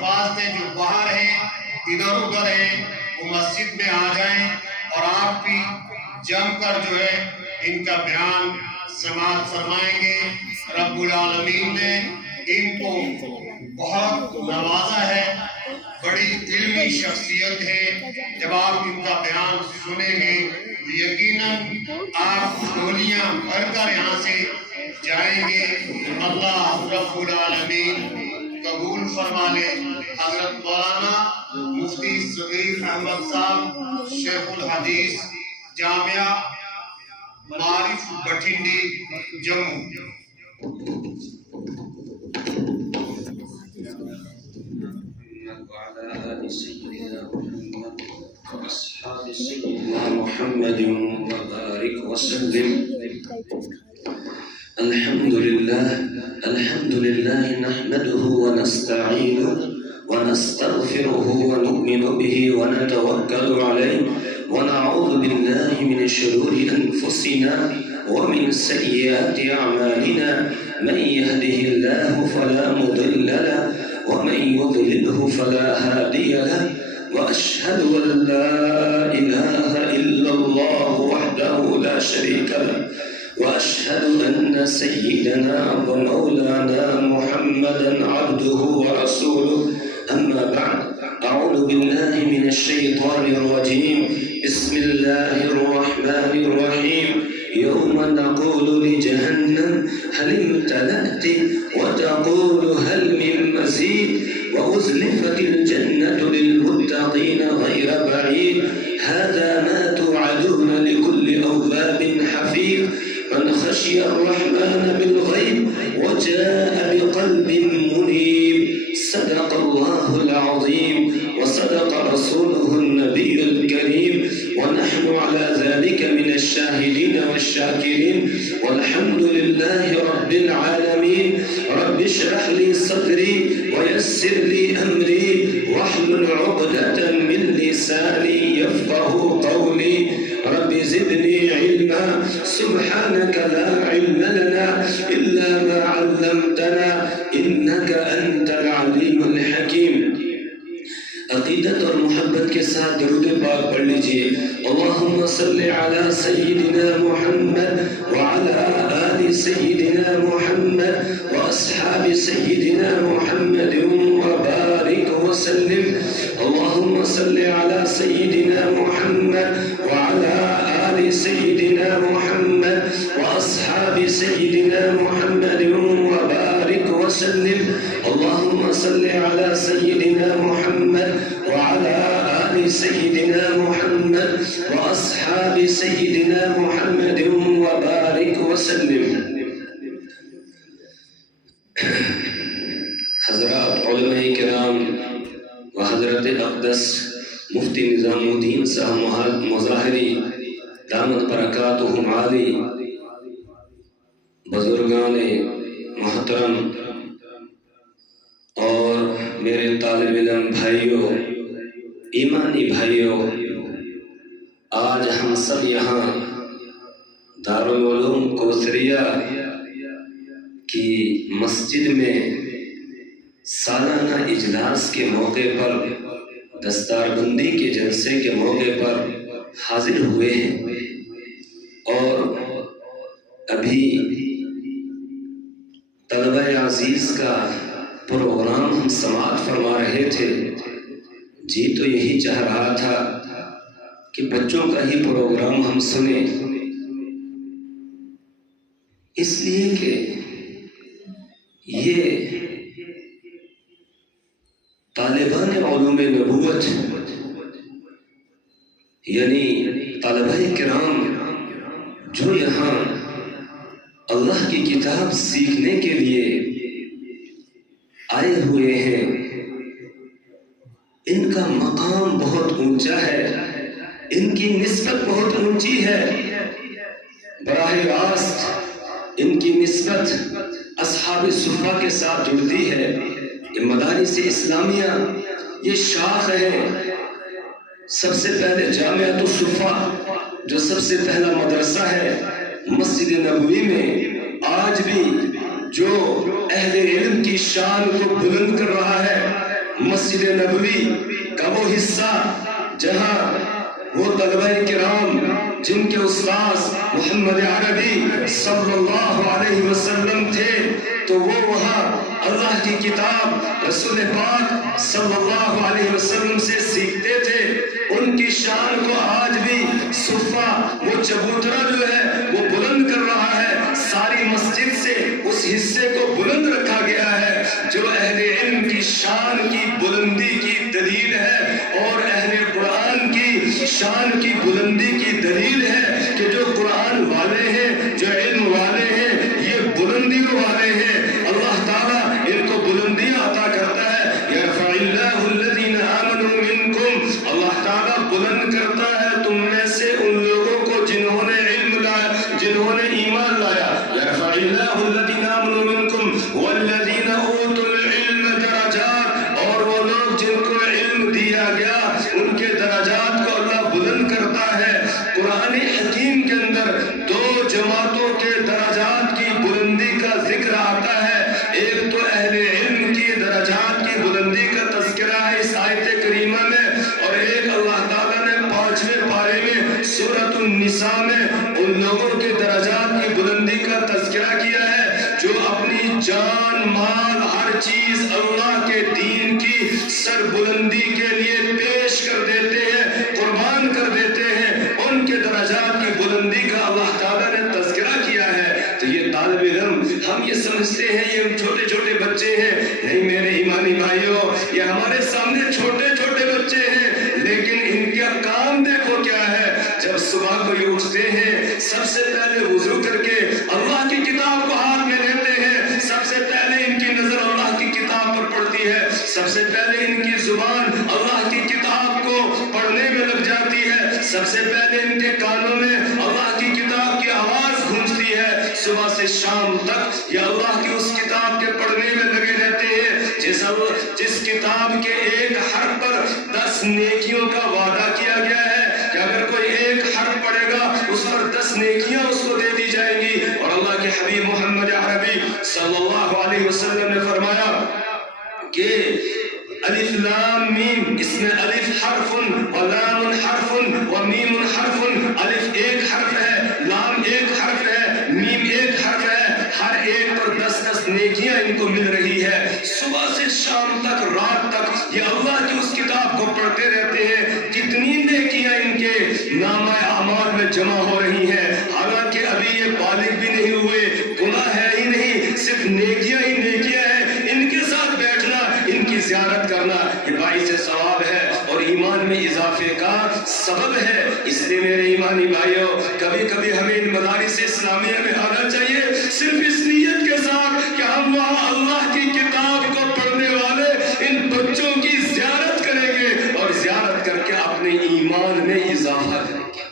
الفاظ تھے جو باہر ہیں ادھر ادھر ہیں وہ مسجد میں آ جائیں اور آپ بھی جم کر جو ہے ان کا بیان سماعت فرمائیں گے۔ رب العالمین نے ان کو بہت نوازا ہے، بڑی علمی شخصیت ہے۔ جب آپ ان کا بیان سنیں گے تو یقیناً آپ ڈولیاں بھر کر یہاں سے جائیں گے۔ اللہ رب العالمین قبول فرما لے۔ حضرت مولانا مفتی صغیر احمد صاحب شیخ الحدیث جامعہ معارف بٹھنڈی جموں۔ وعلى آل سيدنا محمد وأصحاب سيدنا محمد وبارك وسلم۔ الحمد لله نحمده ونستعينه ونستغفره ونؤمن به ونتوكل عليه ونعوذ بالله من شرور أنفسنا ومن سيئات أعمالنا، من يهده الله فلا مضل له ومن يضلله فلا هادي له، وأشهد أن لا إله إلا الله وحده لا شريك له، وأشهد أن سيدنا ومولانا محمدا عبده ورسوله، أما بعد، أعوذ بالله من الشيطان الرجيم، بسم الله الرحمن الرحيم، يوم نقول لجهنم هل امتلأت وتقول هل من مزيد، وأزلفت الجنة للمتقين غير بعيد، هذا ما توعدون لكل أواب حفيظ، من خشي الرحمن بالغيب وجاء بقلب منيب، صدق الله العظيم وصدق رسوله النبي الكريم، ونحن على ذلك من الشاهدين والشاكرين، والحمد لله رب العالمين۔ رب اشرح لي صدري ويسر لي أمري واحلل عقدة من لساني يفقه قولي، رب زدني علما، سبحانك لا علم لنا إلا ما علمتنا إنك أنت العليم الحكيم۔ عقیدت اور محبت کے ساتھ درود پاک پڑھ لیجئے۔ اللہم صلی علی سیدنا محمد وعلی آل سیدنا محمد واصحاب سیدنا محمد وبارک وسلم۔ اللہم صلی علی سیدنا محمد وعلی آل سیدنا محمد واصحاب سیدنا محمد وبارک وسلم۔ اللہم صلی علی سیدنا محمد وعلى آل سيدنا محمد وأصحاب سيدنا محمد وبارك وسلم۔ حضرات علماء کرام و حضرت اقدس مفتی نظام الدین صاحب مظاہری دامت برکاتہم عالی، بزرگان محترم اور میرے طالب علم بھائیوں، ایمانی بھائیوں، آج ہم سب یہاں دارالعلوم کوثریہ کی مسجد میں سالانہ اجلاس کے موقع پر، دستار بندی کے جلسے کے موقع پر حاضر ہوئے ہیں، اور ابھی طلبہ عزیز کا پروگرام ہم سماعت فرما رہے تھے۔ جی تو یہی چاہ رہا تھا کہ بچوں کا ہی پروگرام ہم سنیں، اس لیے کہ یہ طالبان علوم نبوت یعنی طلبہ کرام جو یہاں اللہ کی کتاب سیکھنے کے لیے آئے ہوئے ہیں، ان کا مقام بہت اونچا ہے، ان کی نسبت بہت اونچی ہے، براہ راست ان کی نسبت اصحاب صفہ کے ساتھ جڑتی ہے۔ یہ مدارس اسلامیہ یہ شاخ ہے، سب سے پہلے جامعۃ الصفہ جو سب سے پہلا مدرسہ ہے مسجد نبوی میں، آج بھی جو اہل علم کی شان کو بلند کر رہا ہے مسجد نبوی کا وہ حصہ جہاں وہ طلبہ کرام جن کے استاذ محمد عربی صلی اللہ علیہ وسلم تھے، تو وہ وہاں اللہ کی کتاب رسول پاک صلی اللہ علیہ وسلم سے سیکھتے تھے۔ ان کی شان کو آج بھی صفہ وہ چبوترا جو ہے وہ بلند کر رہا ہے۔ ساری مسجد سے اس حصے کو بلند رکھا گیا ہے جو اہل علم کی شان کی بلندی کی دلیل ہے، اور اہل قرآن کی شان کی بلندی کی دلیل ہے کہ جو قرآن والے ہیں، جو علم والے ہیں، یہ بلندی والے ہیں۔ اللہ تعالیٰ ان کو بلندیاں عطا کرتا ہے۔ یرفع اللہ الذین آمنوا منکم، اللہ تعالیٰ بلند کرتا ہے تم میں سے ان لوگوں کو جنہوں نے علم لایا، جنہوں نے ایمان لایا۔ یرفع اللہ الذین آمنوا منکم والذین اوتوا العلم درجات، اور وہ لوگ جن کو علم دیا گیا ان کے درجات کو اللہ بلند کرتا ہے۔ قرآن حکیم کے اندر دو جماعتوں کے درجات کی بلندی کا ذکر آتا ہے۔ ایک تو اہل علم کی درجات کی بلندی کا تذکرہ ہے اس آیت کریمہ میں، اور ایک اللہ تعالیٰ نے 5ویں پارے میں سورۃ النساء میں ان لوگوں کے درجات کی بلندی کا تذکرہ کیا ہے جو اپنی جان مال ہر چیز اللہ کے دین کی سر بلندی کے لیے پیش کر دیتے ہیں، قربان کر دیتے ہیں۔ ان کے درجات کی بلندی کا اللہ تعالیٰ نے تذکرہ کیا ہے۔ تو یہ طالب علم، ہم یہ سمجھتے ہیں یہ چھوٹے چھوٹے بچے ہیں، نہیں میرے ایمانی بھائیوں، یہ ہمارے سامنے چھوٹے چھوٹے بچے ہیں، لیکن ان کا کام دیکھو کیا ہے۔ جب صبح کو یہ اٹھتے ہیں، سب سے پہلے وضو کر کے اللہ کی کتاب کو ہاتھ میں لیتے ہیں۔ سب سے پہلے ان کی نظر اللہ کی کتاب پر پڑتی ہے، سب سے پہلے ان کی زبان اللہ کی کتاب کو پڑھنے میں لگ جاتی ہے، سب سے پہلے ان کے کانوں میں اللہ کی کتاب کی آواز گونجتی ہے۔ صبح سے شام تک یہ اللہ کی اس کتاب کے پڑھنے میں لگے رہتے ہیں جس کتاب کے ایک حرف پر 10 نیکیوں کا وعدہ کیا گیا ہے کہ اگر کوئی ایک حرف پڑھے گا اس پر 10 نیکیاں اس کو دے دی جائیں گی۔ اور اللہ کے حبیب محمد عربی صلی اللہ علیہ وسلم نے فرمایا کہ الف لام میم، اس میں الف حرف و لام حرف و میم حرف، الف ایک حرف ہے، لام ایک حرف ہے، میم ایک حرف ہے، ہر ایک پر 10 نیکیاں ان کو مل رہی ہے۔ صبح سے شام تک، رات تک یہ اللہ کی اس کتاب کو پڑھتے رہتے ہیں، کتنی نیکیاں ان کے نامہ اعمال میں جمع ہو رہی ہیں، حالانکہ ابھی یہ بالغ بھی نہیں ہوئے، گناہ ہے ہی نہیں، صرف نیکیاں ہی نیکیاں ہیں۔ ان کے ساتھ بیٹھنا، ان کی زیارت کرنا یہ باعث ثواب ہے اور ایمان میں اضافے کا سبب ہے۔ اس لیے میرے ایمانی بھائیوں، کبھی کبھی ہمیں ان مدارس اسلامیہ میں آنا چاہیے، صرف اس نیت کے ساتھ کہ ہم وہاں اللہ کی کتاب کو پڑھنے والے ان بچوں کی زیارت کریں گے اور زیارت کر کے اپنے ایمان میں اضافہ کریں گے۔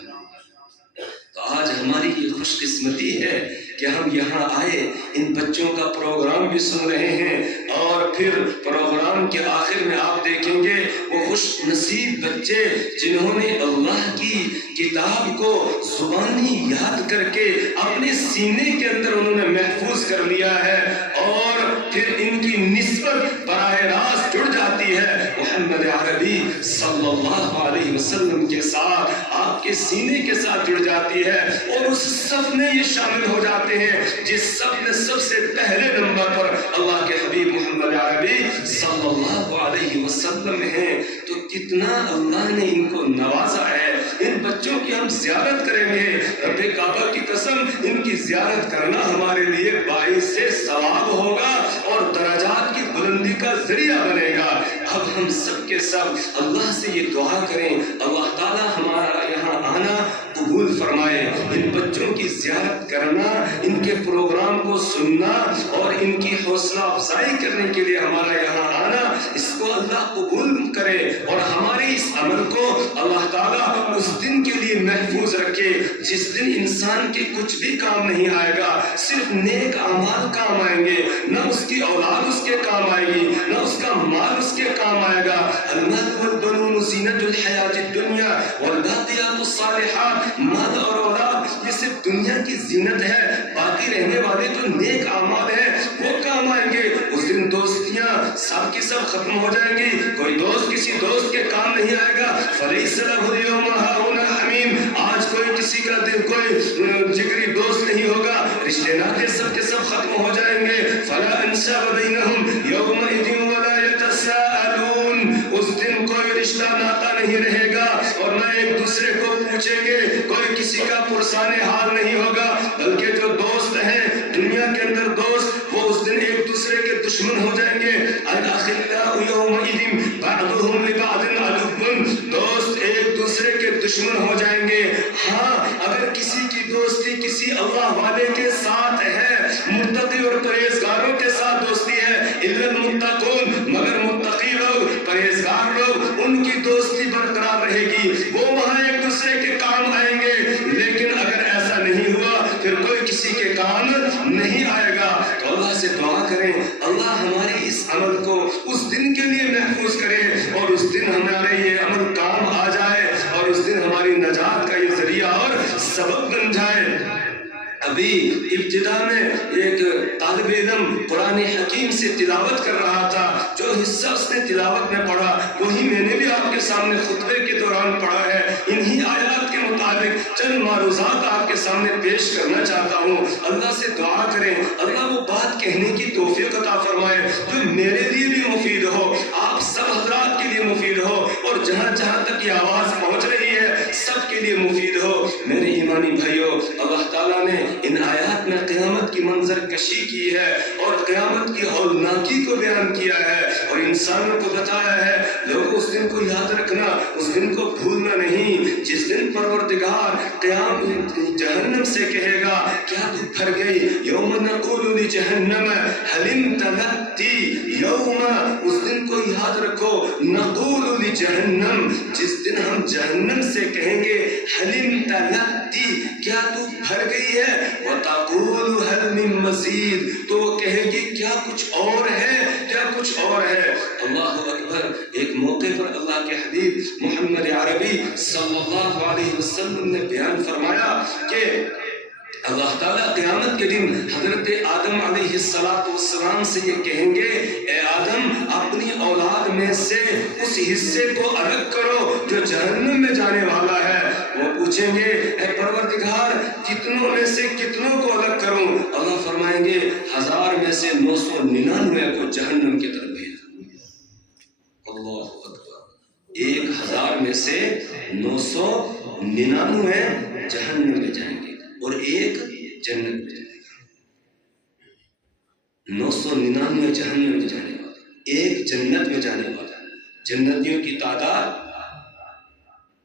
تو آج ہماری یہ خوش قسمتی ہے کہ ہم یہاں آئے، ان بچوں کا پروگرام بھی سن رہے ہیں، اور پھر پروگرام کے آخر میں آپ دیکھیں گے وہ خوش نصیب بچے جنہوں نے اللہ کی کتاب کو زبانی یاد کر کے اپنے سینے کے اندر انہوں نے محفوظ کر لیا ہے، اور پھر ان کی نسبت براہ راست جڑ جاتی ہے محمد عربی صلی اللہ علیہ وسلم کے ساتھ، آپ کے سینے کے ساتھ جڑ جاتی ہے، اور اس صف میں یہ شامل ہو جاتے ہیں جس صف میں سب سے پہلے نمبر پر اللہ کے حبیب محمد عربی صلی اللہ علیہ وسلم ہیں۔ تو کتنا اللہ نے ان کو نوازا ہے۔ ان بچوں کی ہم زیارت کریں گے، رب کعبہ کی قسم ان کی زیارت کرنا ہمارے لیے باعث ثواب ہوگا اور درجات کی بلندی کا ذریعہ بنے گا۔ اب ہم سب کے سب اللہ سے یہ دعا کریں، اللہ تعالی ہمارا یہاں آنا قبول فرمائے، ان بچوں کی زیارت کرنا، ان کے پروگرام کو سننا اور ان کی حوصلہ افزائی کرنے کے لیے ہمارا یہاں آنا، اس کو اللہ قبول کرے اور ہمارے اس عمل کو اللہ تعالیٰ اس دن کے لیے محفوظ رکھے جس دن انسان کے کچھ بھی کام نہیں آئے گا، صرف نیک اعمال کام آئیں گے، نہ اس کی اولاد اس کے کام آئے گی، نہ اس کا مال اس کے کام آئے گا۔ المال والبنون زینت الحیات الدنیا والباقیات الصالحات، مال اور اولاد یہ صرف دنیا کی زینت ہے، باقی رہنے والے تو نیک اعمال ہیں وہ کام آئیں گے. اس دن دوستیاں سب کی سب ختم ہو جائیں گی. کوئی دوست کسی دوست کے کام نہیں آئے گا. فَلَيْسَ لَهُ الْيَوْمَ هَاهُنَا حَمِيمٌ. آج کوئی کسی کا دل کوئی جگری دوست نہیں ہوگا. رشتے ناطے سب کے سب ختم ہو جائیں گے. فَلَا أَنْسَابَ بَيْنَهُمْ يَوْمَئِذٍ وَلَا يَتَسَاءَلُونَ. اس دن کوئی رشتہ ناطا نہیں رہے گا اور نہ ایک دوسرے کو پوچھیں گے. کوئی کسی کا پرسان حال نہیں ہوگا. بلکہ جو دوست ہیں دنیا کے اندر دوست وہ اس دن ایک دوسرے کے دشمن ہو جائیں گے. الْأَخِلَّاءُ يَوْمَئِذٍ بَعْضُهُمْ لِبَعْضٍ عَدُوٌّ. دوست ایک دوسرے کے دشمن ہو جائیں گے. ہاں اگر کسی کی دوستی کسی اللہ والے کے ساتھ ہے, متقی اور پرہیزگاروں کے ساتھ دوستی ہے, إِلَّا الْمُتَّقُونَ, مگر متقی لوگ پرہیزگار لوگ ان کی دوستی برقرار رہے گی. وہ وہاں ایک دوسرے کے کام آئیں گے. لیکن اگر ایسا نہیں ہوا پھر کوئی کسی کے کام نہیں آئے گا. تو اللہ سے دعا کریں اللہ ہمارے اس عمل کو اس دن کے لیے محفوظ کرے اور اس دن ہمارے یہ عمل کام آ جائے اور اس دن ہماری نجات کا یہ ذریعہ اور سبب بن جائے. ابھی ابتدا میں ایک طالب علم قرآن حکیم سے تلاوت کر رہا تھا. جو حصہ اس نے تلاوت میں پڑھا وہی میں نے بھی آپ کے سامنے خطبے کے دوران پڑھا ہے. انہی آیات کے مطابق چند معروضات آپ کے سامنے پیش کرنا چاہتا ہوں. اللہ سے دعا کریں اللہ وہ بات کہنے کی توفیق عطا فرمائے جو میرے لیے بھی مفید ہو, آپ سب حضرات کے لیے مفید ہو, اور جہاں جہاں تک یہ آواز پہنچ رہی ہے سب کے لیے مفید ہو. میرے ایمانی بھائیوں, اللہ تعالیٰ نے ان آیات میں قیامت کی منظر کشی کی ہے اور قیامت کی ہولناکی کو بیان کیا ہے اور انسانوں کو بتایا ہے لوگوں اس دن کو یاد رکھنا, اس دن کو بھولنا نہیں جس دن پروردگار جہنم سے کہے گا کیا تو پھر گئی. یوم نقول لجہنم هل امتلأت یوم, اس دن کو یاد رکھو. نقول لجہنم, جس دن ہم جہنم سے کہیں گے هل امتلأت, کیا تو بھر گئی ہے. وتقول هل من مزید, تو وہ کہے گی کیا کچھ اور ہے, کیا کچھ اور ہے. اللہ اکبر. ایک موقع پر اللہ کے حبیب محمد عربی صلی اللہ علیہ وسلم نے بیان فرمایا کہ اللہ تعالیٰ قیامت کے دن حضرت آدم علیہ السلام سے یہ کہیں گے اے آدم اپنی اولاد میں سے اس حصے کو الگ کرو جو جہنم میں جانے والا ہے. وہ پوچھیں گے اے پروردگار کتنوں میں سے کتنوں کو الگ کروں. اللہ فرمائیں گے 1000 میں سے 999 کو جہنم کی طرف بھیج. اللہ اکبر. 1000 میں سے 999 جہنم میں جائیں گے اور ایک جنت میں جائے گا. 999 جہنم میں جانے والا, ایک جنت میں جانے والا. جنتیوں کی تعداد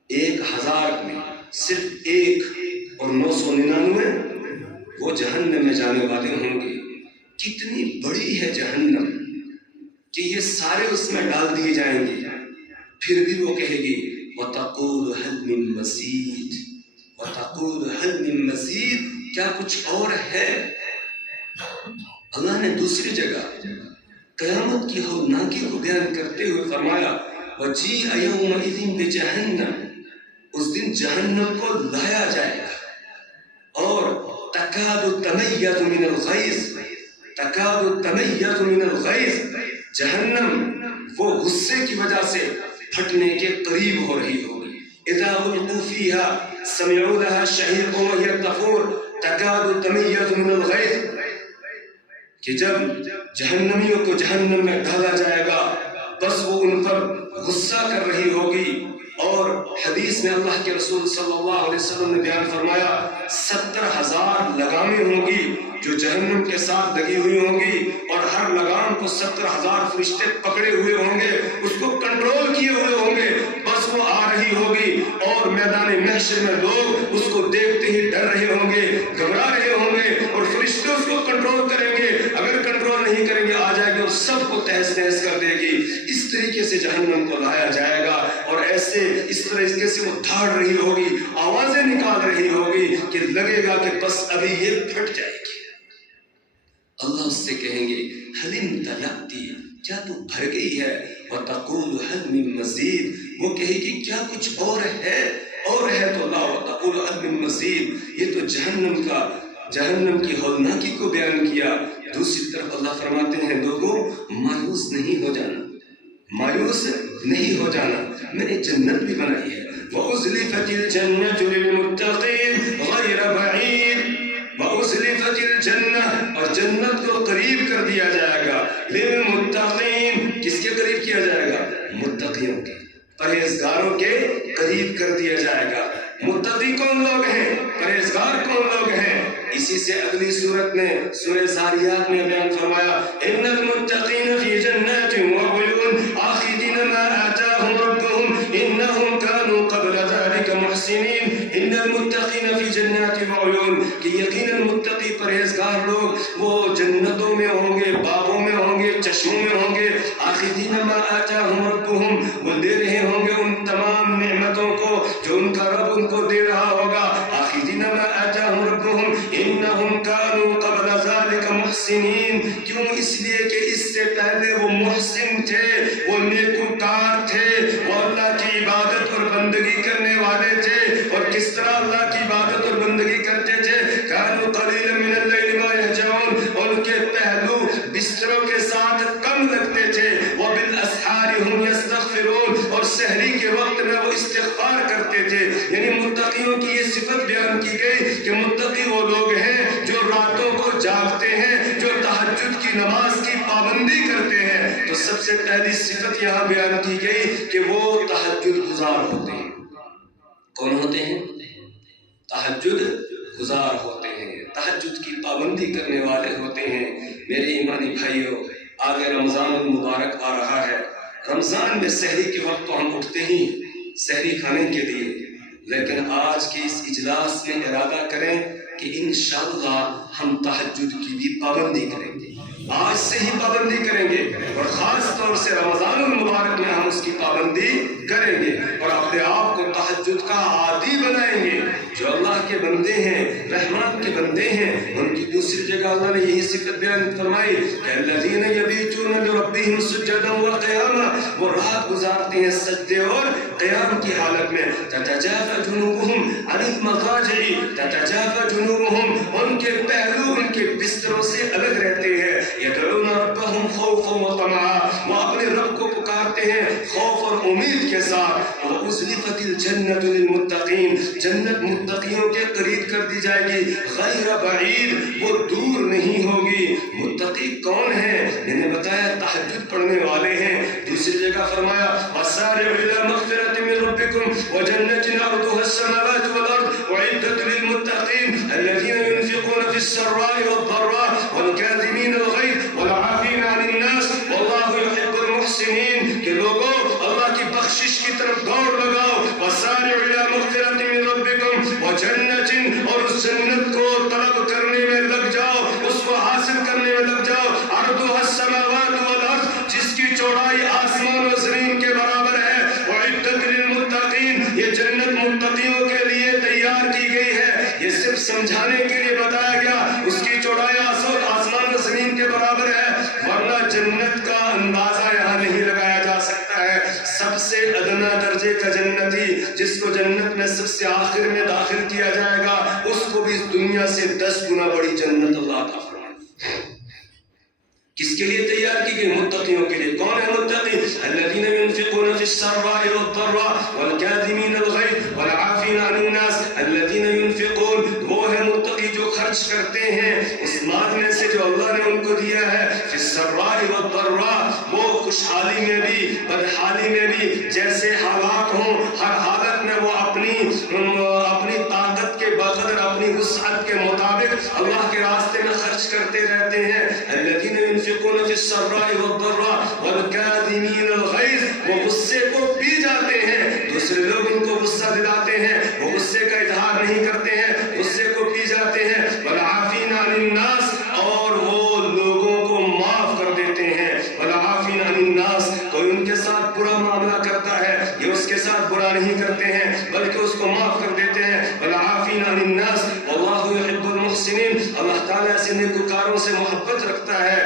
1000 میں صرف ایک اور 999 وہ جہنم میں جانے والے ہوں گے. کتنی بڑی ہے جہنم کہ یہ سارے اس میں ڈال دیے جائیں گے. پھر بھی وہ کہے گی وَتَقُولُ هَلْ مِن مَزِيدٍ, وَتَقُولُ هَلْ مِن مَزِيدٍ, کیا کچھ اور ہے. اللہ نے دوسری جگہ قیامت کی ہولناکی کو بیان کرتے ہوئے فرمایا وَجِيءَ يَوْمَئِذٍ بِجَهَنَّمَ, اس دن جہنم کو لایا جائے گا اور تَكَادُ تَمَيَّزُ مِنَ الْغَيْظِ, تَكَادُ تَمَيَّزُ مِنَ الْغَيْظِ, جہنم وہ غصے کی وجہ سے پھٹنے کے قریب ہو رہی ہوگی. اذا القوا فيها سمعوا لها شهيقا وهي تفور تكاد تميز من الغيظ, کہ جب جہنمیوں کو جہنم میں ڈالا جائے گا بس وہ ان پر غصہ کر رہی ہوگی. اور حدیث میں اللہ کے رسول صلی اللہ علیہ وسلم نے بیان فرمایا 70,000 لگامیں ہوں گی جو جہنم کے ساتھ لگی ہوئی ہوں گی اور ہر لگام کو 70,000 فرشتے پکڑے ہوئے ہوں گے, اس کو کنٹرول کیے ہوئے ہوں گے. بس وہ آ رہی ہوگی اور میدان محشر میں لوگ اس کو دیکھتے ہی ڈر رہے ہوں گے, گھبرا رہے ہوں گے اور فرشتے اس کو کنٹرول کریں گے. اگر کنٹرول نہیں کریں گے آ جائے گی اور سب کو تہس نہس کر دے گی. اس طریقے سے جہنم کو لایا جائے گا اور ایسے اس طرح سے وہ دھاڑ رہی ہوگی, آوازیں نکال رہی ہوگی کہ لگے گا کہ بس ابھی یہ پھٹ جائے گی. اللہ اس سے کہیں گے هل امتلأت, کیا تو بھر گئی ہے. وتقول هل من مزید, وہ کہے گی کیا کچھ اور ہے, اور ہے. تو اللہ وتقول هل من مزید, یہ تو جہنم کا جہنم کی ہولناکی کو بیان کیا، دوسری طرف اللہ فرماتے ہیں لوگوں مایوس نہیں ہو جانا، مایوس نہیں ہو جانا، میں نے جنت بھی بنائی ہے۔ وَأُزْلِفَتِ الْجَنَّةُ لِلْمُتَّقِينَ غَيْرَ بَعِيدٍ، وَأُزْلِفَتِ الْجَنَّةُ، اور جنت کو قریب کر دیا جائے گا، لِلْمُتَّقِينَ، کس کے قریب کیا جائے گا؟ متقیوں کے، پرہیزگاروں کے قریب کر دیا جائے گا۔ متقی کون لوگ ہیں؟ پرہیزگار کون لوگ ہیں؟ اسی سے اگلی سورت میں سورہ زاریات میں بیان فرمایا ان المتقین فی جنات وعیون آخذین ما آتاہم ربہم انہم کانوا قبل ذلک محسنین۔ ان المتقین فی جنات وعیون، کہ یقینا متقی پرہیزگار لوگ وہ جنتوں میں ہوں گے، باغوں میں ہوں گے، چشموں میں ہوں گے۔ آخذین ما آتاہم ربہم، وہ لے رہے ہوں گے ان تمام نعمتوں کو جو ان کا رب ان کو دے رہا ہوگا۔ آخذین ما آتاہم ربہم انہم کانوا قبل ذلک محسنین، کیوں؟ اس لیے کہ اس سے پہلے وہ محسن تھے، وہ نیکوکار تھے، وہ اللہ کی عبادت اور بندگی کرنے والے تھے۔ اور کس طرح اللہ کی عبادت اور بندگی کرتے تھے؟ کانوا قلیلا من اللیل ما یہجعون، ان کے پہلو بستروں کے ساتھ کم لگتے تھے۔ وبالاسحار هم یستغفرون، اور سحری کے وقت میں وہ استغفار کرتے تھے۔ یعنی متقیوں کی یہ صفت بیان کی گئی کہ متقی وہ لوگ ہیں جو راتوں کو جاگتے ہیں، جو تہجد کی نماز کی پابندی کرتے ہیں۔ تو سب سے پہلی صفت یہاں بیان کی گئی کہ وہ تہجد گزار ہوتے ہیں۔ کون ہوتے ہیں؟ تہجد گزار ہوتے ہیں، تہجد کی پابندی کرنے والے ہوتے ہیں۔ میرے ایمانی بھائیوں، آگے رمضان المبارک آ رہا ہے۔ رمضان میں سحری کے وقت تو ہم اٹھتے ہی سحری کھانے کے لیے، لیکن آج کے اس اجلاس میں ارادہ کریں کہ انشاءاللہ ہم تہجد کی بھی پابندی کریں گے، آج سے ہی پابندی کریں گے، اور خاص طور سے رمضان المبارک میں ہم اس کی پابندی کریں گے اور اپنے آپ کو تہجد کا عادی بنائیں گے۔ جو اللہ کے بندے ہیں، رحمان کے بندے ہیں، ان کی دوسری جگہ اللہ نے یہی صفت بیان فرمائی کہ الذین یبیتون لربہم سجدا وقیاما، وہ رات گزارتے ہیں سجدے اور قیام کی حالت میں۔ تتجافى جنوبهم عن المضاجع، تتجافى جنوبهم، ان کے پہلو ان کے بستروں سے الگ رہتے ہیں۔ یدعون ربهم خوفا وطمعا، وہ اپنے رب کو پکارتے ہیں خوف اور امید کے ساتھ۔ وَأُزْلِفَتِ الْجَنَّةُ لِلْمُتَّقِينَ، جنت متقیوں کے قریب کر دی جائے گی، غیر بعید، وہ دور نہیں ہوگی۔ متقی کون ہیں؟ میں نے بتایا تہجد پڑھنے والے ہیں۔ دوسری جگہ فرمایا وَسَارِعُوا إِلَىٰ مَغْفِرَةٍ مِّن رَّبِّكُمْ وَجَنَّةٍ عَرْضُهَا السَّمَاوَاتُ وَالْأَرْضُ أُعِدَّتْ لِلْمُتَّقِينَ الَّذِينَ يُنفِقُونَ فِي السَّرَّاءِ وَالضَّرَّاءِ وَالْكَاظِمِينَ الْغَيْظَ وَالْعَافِينَ عَنِ النَّاسِ وَاللَّهُ يُحِبُّ الْمُحْسِنِينَ، کہ لوگوں اللہ کی بخشش کی طرف دوڑ لگاؤ۔ وَسَارِعُوا إِلَىٰ مَغْفِرَةٍ مِّن رَّبِّكُمْ وَجَنَّةٍ، اور اس جنت کو طلب کرنے میں لگ جاؤ، اس کو حاصل کرنے میں لگ جاؤ۔ عَرْضُهَا السَّمَاوَاتُ وَالْأَرْضُ، جس کی چوڑائی آسمان و زمین کے برابر ہے۔ وَعِدَّتْ لِلْمُتَّقِينَ، یہ جنت متقیوں کے لیے تیار کی گئی ہے۔ یہ صرف سمجھانے کے لیے بتایا گیا، اس کی چوڑائی آسمان و زمین کے برابر ہے، ورنہ جنت کا اندازہ یہاں نہیں لگایا جا سکتا ہے۔ سب سے ادنا درجے کا جنتی، جس کو جنت میں سب سے آخر میں داخل کیا جائے گا، اس کو بھی اس دنیا سے 10 گنا بڑی جنت اللہ عطا فرمائے۔ کس کے لیے تیار کی گئی؟ متقیوں کے لیے۔ کون ہے متقی؟ الذین ينفقون فی السراء والضراء والکاظمین الغیظ والعافین عن الناس۔ الذین ينفقون، وہ ہے متقی جو خرچ کرتے ہیں اس مال میں سے جو اللہ نے ان کو دیا ہے۔ فی السراء والضراء، وہ خوشحالی میں بھی بدحالی میں بھی، جیسے حالات ہوں ہر حالت میں وہ اپنی طاقت کے بقدر، اپنی وسعت کے مطابق اللہ کے راستے میں خرچ کرتے رہتے ہیں۔ الذین ينفقون فی السراء والضراء والکاظمین الغیظ، وہ غصے کو پی جاتے ہیں، دوسرے لوگ ان کو غصہ دلاتے ہیں، وہ غصے کا اظہار نہیں کرتے ہیں، غصے کو پی جاتے ہیں۔ والعافین عن الناس، اور وہ لوگوں کو معاف کر دیتے ہیں۔ والعافین عن الناس، کوئی ان کے ساتھ برا معاملہ کرتا ہے، یہ اس کے ساتھ برا نہیں کرتے ہیں بلکہ اس کو معاف کر دیتے ہیں۔ والعافین عن الناس واللہ یحب المحسنین، اللہ تعالیٰ ایسے نیکوکاروں سے محبت رکھتا ہے۔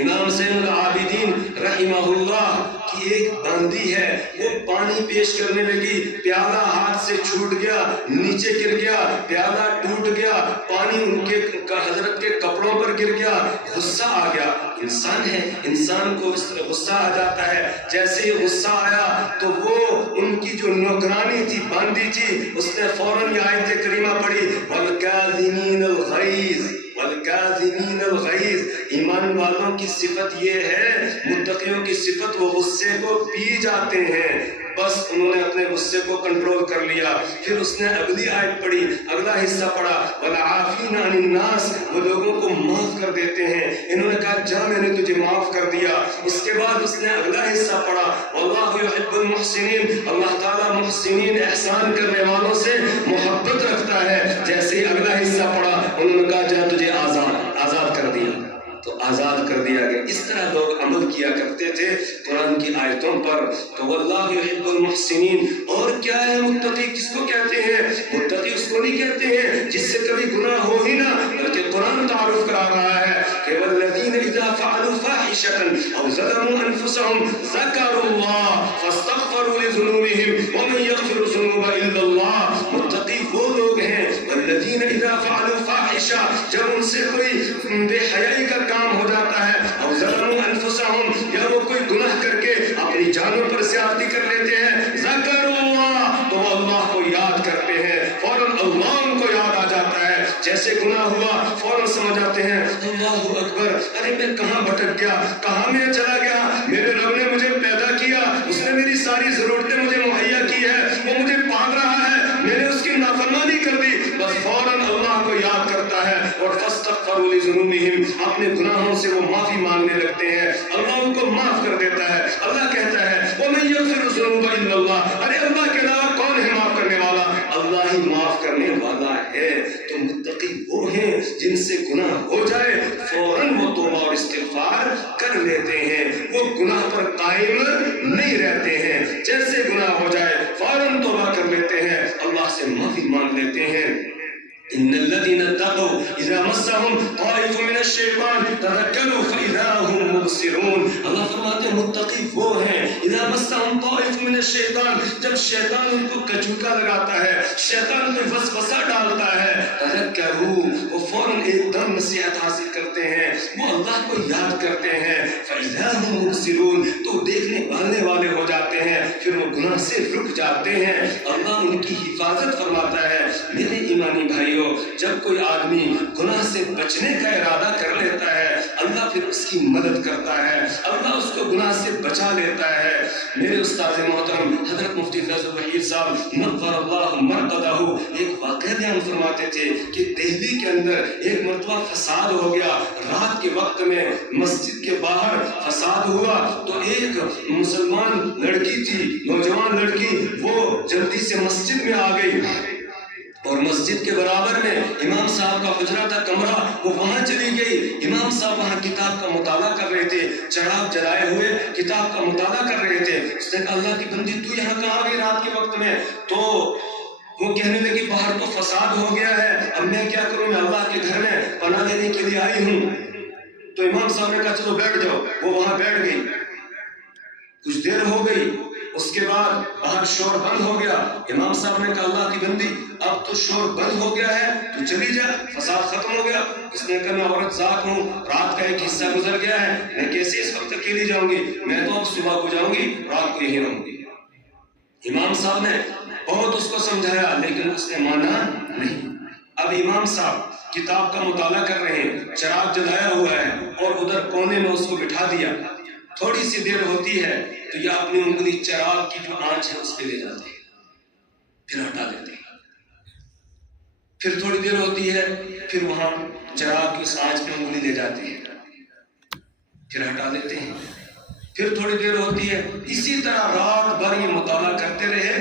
امام سے زین العابدین رحمہullah کی ایک باندی ہے، وہ پانی پیش کرنے لگی، پیالہ ہاتھ سے چھوٹ گیا، نیچے گر گیا، پیالہ ٹوٹ گیا، پانی ان کے حضرت کے کپڑوں پر گر گیا، غصہ آ گیا۔ انسان ہے، انسان کو اس طرح غصہ آ جاتا ہے۔ جیسے ہی غصہ آیا تو وہ ان کی جو نوکرانی تھی، باندی تھی، اس نے فوراً یہ آیت کریمہ پڑھی وَالْكَاظِمِينَ الْغَيْظَ وَالْكَاظِمِينَ الْغَيْظَ۔ ایمان والوں کی صفت یہ ہے، متقیوں کی صفت وہ غصے کو پی جاتے ہیں، بس انہوں نے اپنے غصے کو کنٹرول کر لیا۔ پھر اس نے اگلی آیت پڑھی، اگلا حصہ پڑھا وَالْعَافِينَ عَنِ النَّاسِ، وہ لوگوں کو معاف کر دیتے ہیں۔ انہوں نے کہا جا میں نے تجھے معاف کر دیا۔ اس کے بعد اس نے اگلا حصہ پڑھا وَاللَّهُ يُحِبُّ الْمُحْسِنِينَ، اللہ تعالیٰ محسنین احسان کرنے والوں سے محبت رکھتا ہے۔ جیسے ہی اگلا حصہ پڑھا انہوں نے کہا جا تجھے آزاد کر دیا، تو آزاد کر دیا گیا۔ اس طرح لوگ عمل کیا کرتے تھے قرآن کی آیتوں پر۔ تو واللہ یحب المحسنین۔ اور کیا ہے متقی کس کو کہتے ہیں؟ متقی اس کو نہیں کہتے ہیں جس سے کبھی گناہ ہو ہی نہ، بلکہ قرآن تعارف کرا رہا ہے کہ والذین اذا فعلوا فاحشة او ظلموا انفسهم ذکروا اللہ فاستغفروا لذنوبهم ومن یغفر الذنوب الا اللہ۔ متقی وہ لوگ ہیں والذین اذا فعلوا فاحشة، جب ان سے کوئی بے حیائی کا کام ہو جاتا ہے، اور ظلموا انفسهم، یا وہ کوئی گناہ کر کے اپنی جانوں پر زیادتی کر لیتے ہیں، ذکروا اللہ، تو وہ اللہ کو یاد کرتے ہیں، فوراً اللہ ان کو یاد آ جاتا ہے۔ جیسے گناہ ہوا فوراً سمجھ آتے ہیں اللہ اکبر، ارے میں کہاں بھٹک گیا، کہاں میں چلا گیا، میرے رب نے مجھے پیدا کیا، اس نے میری ساری ضرورتیں مجھے مہیا کی ہے، وہ مجھے پال رہا ہے، میں نے اس کی نافرمانی کر دی، بس فوراً اللہ کو یاد کرتا ہے اور فاستغفروا لذنوبهم، اپنے گناہوں سے وہ معافی مانگنے لگتے ہیں، اللہ ان کو معاف کر دیتا ہے۔ اللہ کہتا ہے وَمَن يَغْفِرُ الذُّنُوبَ إِلَّا اللَّهُ، ارے اللہ کے علاوہ کون ہے معاف کرنے والا؟ اللہ ہی معاف کرنے والا ہے۔ تو متقی وہ ہیں جن سے گناہ ہو جائے فوراً وہ توبہ اور استغفار کر لیتے ہیں، وہ گناہ پر قائم نہیں رہتے ہیں، جیسے گناہ ہو جائے فوراً توبہ کر لیتے ہیں، اللہ سے معافی مانگ لیتے ہیں۔ ان الذين اتقوا اذا مسهم طائف من الشيطان تذكروا فاذا هم مبصرون۔ اللہ فرماتے ہیں متقی وہ ہیں اذا مسهم طائف من الشيطان، جب شیطان ان کو کچوکا لگاتا ہے، شیطان کو وسوسہ ڈالتا ہے، تذکروا، وہ فوراً ایک دم نصیحت حاصل کرتے ہیں، وہ اللہ کو یاد کرتے ہیں، فاذا هم مبصرون، تو دیکھنے پالنے والے ہو جاتے ہیں، پھر وہ گناہ سے رک جاتے ہیں، اللہ ان کی حفاظت فرماتا ہے۔ میرے ایمانی بھائیوں، جب کوئی آدمی گناہ سے بچنے کا ارادہ کر لیتا ہے، اللہ پھر اس کی مدد کرتا ہے، اللہ اس کو گناہ سے بچا لیتا ہے۔ میرے استاد محترم حضرت مفتی فیض الوحید صاحب نور اللہ مرقدہ ایک واقعہ بیان فرماتے تھے کہ دہلی کے اندر ایک مرتبہ فساد ہو گیا، رات کے وقت میں مسجد کے باہر فساد ہوا، تو ایک مسلمان لڑکی تھی، نوجوان لڑکی، وہ جلدی سے مسجد میں آ گئی، اور مسجد کے برابر میں امام صاحب کا حجرہ تھا، کمرہ، وہ وہاں چلی گئی۔ امام صاحب وہاں کتاب کا مطالعہ کر رہے تھے، چراغ جلائے ہوئے کتاب کا مطالعہ کر رہے تھے۔ اس نے کہا اللہ کی بندی تو یہاں کہاں گئی رات کے وقت میں؟ تو وہ کہنے لگی باہر تو فساد ہو گیا ہے، اب میں کیا کروں، میں اللہ کے گھر میں پناہ لینے کے لیے آئی ہوں۔ تو امام صاحب نے کہا چلو بیٹھ جاؤ، وہ وہاں بیٹھ گئی، کچھ دیر ہو گئی، اس کے بعد باہر شور بند ہو گیا۔ امام صاحب نے کہا اللہ کی بندی اب تو شور بند ہو گیا ہے، تو چلی جا، فساد ختم ہو گیا۔ اس نے کہا میں عورت ذات ہوں، رات کا ایک حصہ گزر گیا ہے، میں کیسے اس وقت اکیلی جاؤں گی، میں تو اب صبح کو جاؤں گی، رات کو یہیں رہوں گی۔ امام صاحب نے بہت اس کو سمجھایا لیکن اس نے مانا نہیں۔ اب امام صاحب کتاب کا مطالعہ کر رہے ہیں، چراغ جلایا ہوا ہے، اور ادھر کونے میں اس کو بٹھا دیا۔ تھوڑی سی دیر ہوتی ہے تو یہ اپنی انگلی چراغ کی جو آنچ ہے اس پہ لے جاتے ہیں، پھر ہٹا دیتے ہیں۔ پھر تھوڑی دیر ہوتی ہے، پھر وہاں چراغ کی اس آنچ پہ انگلی لے جاتے ہیں، پھر ہٹا دیتے ہیں۔ پھر تھوڑی دیر ہوتی ہے، اسی طرح رات بھر یہ مطالعہ کرتے رہے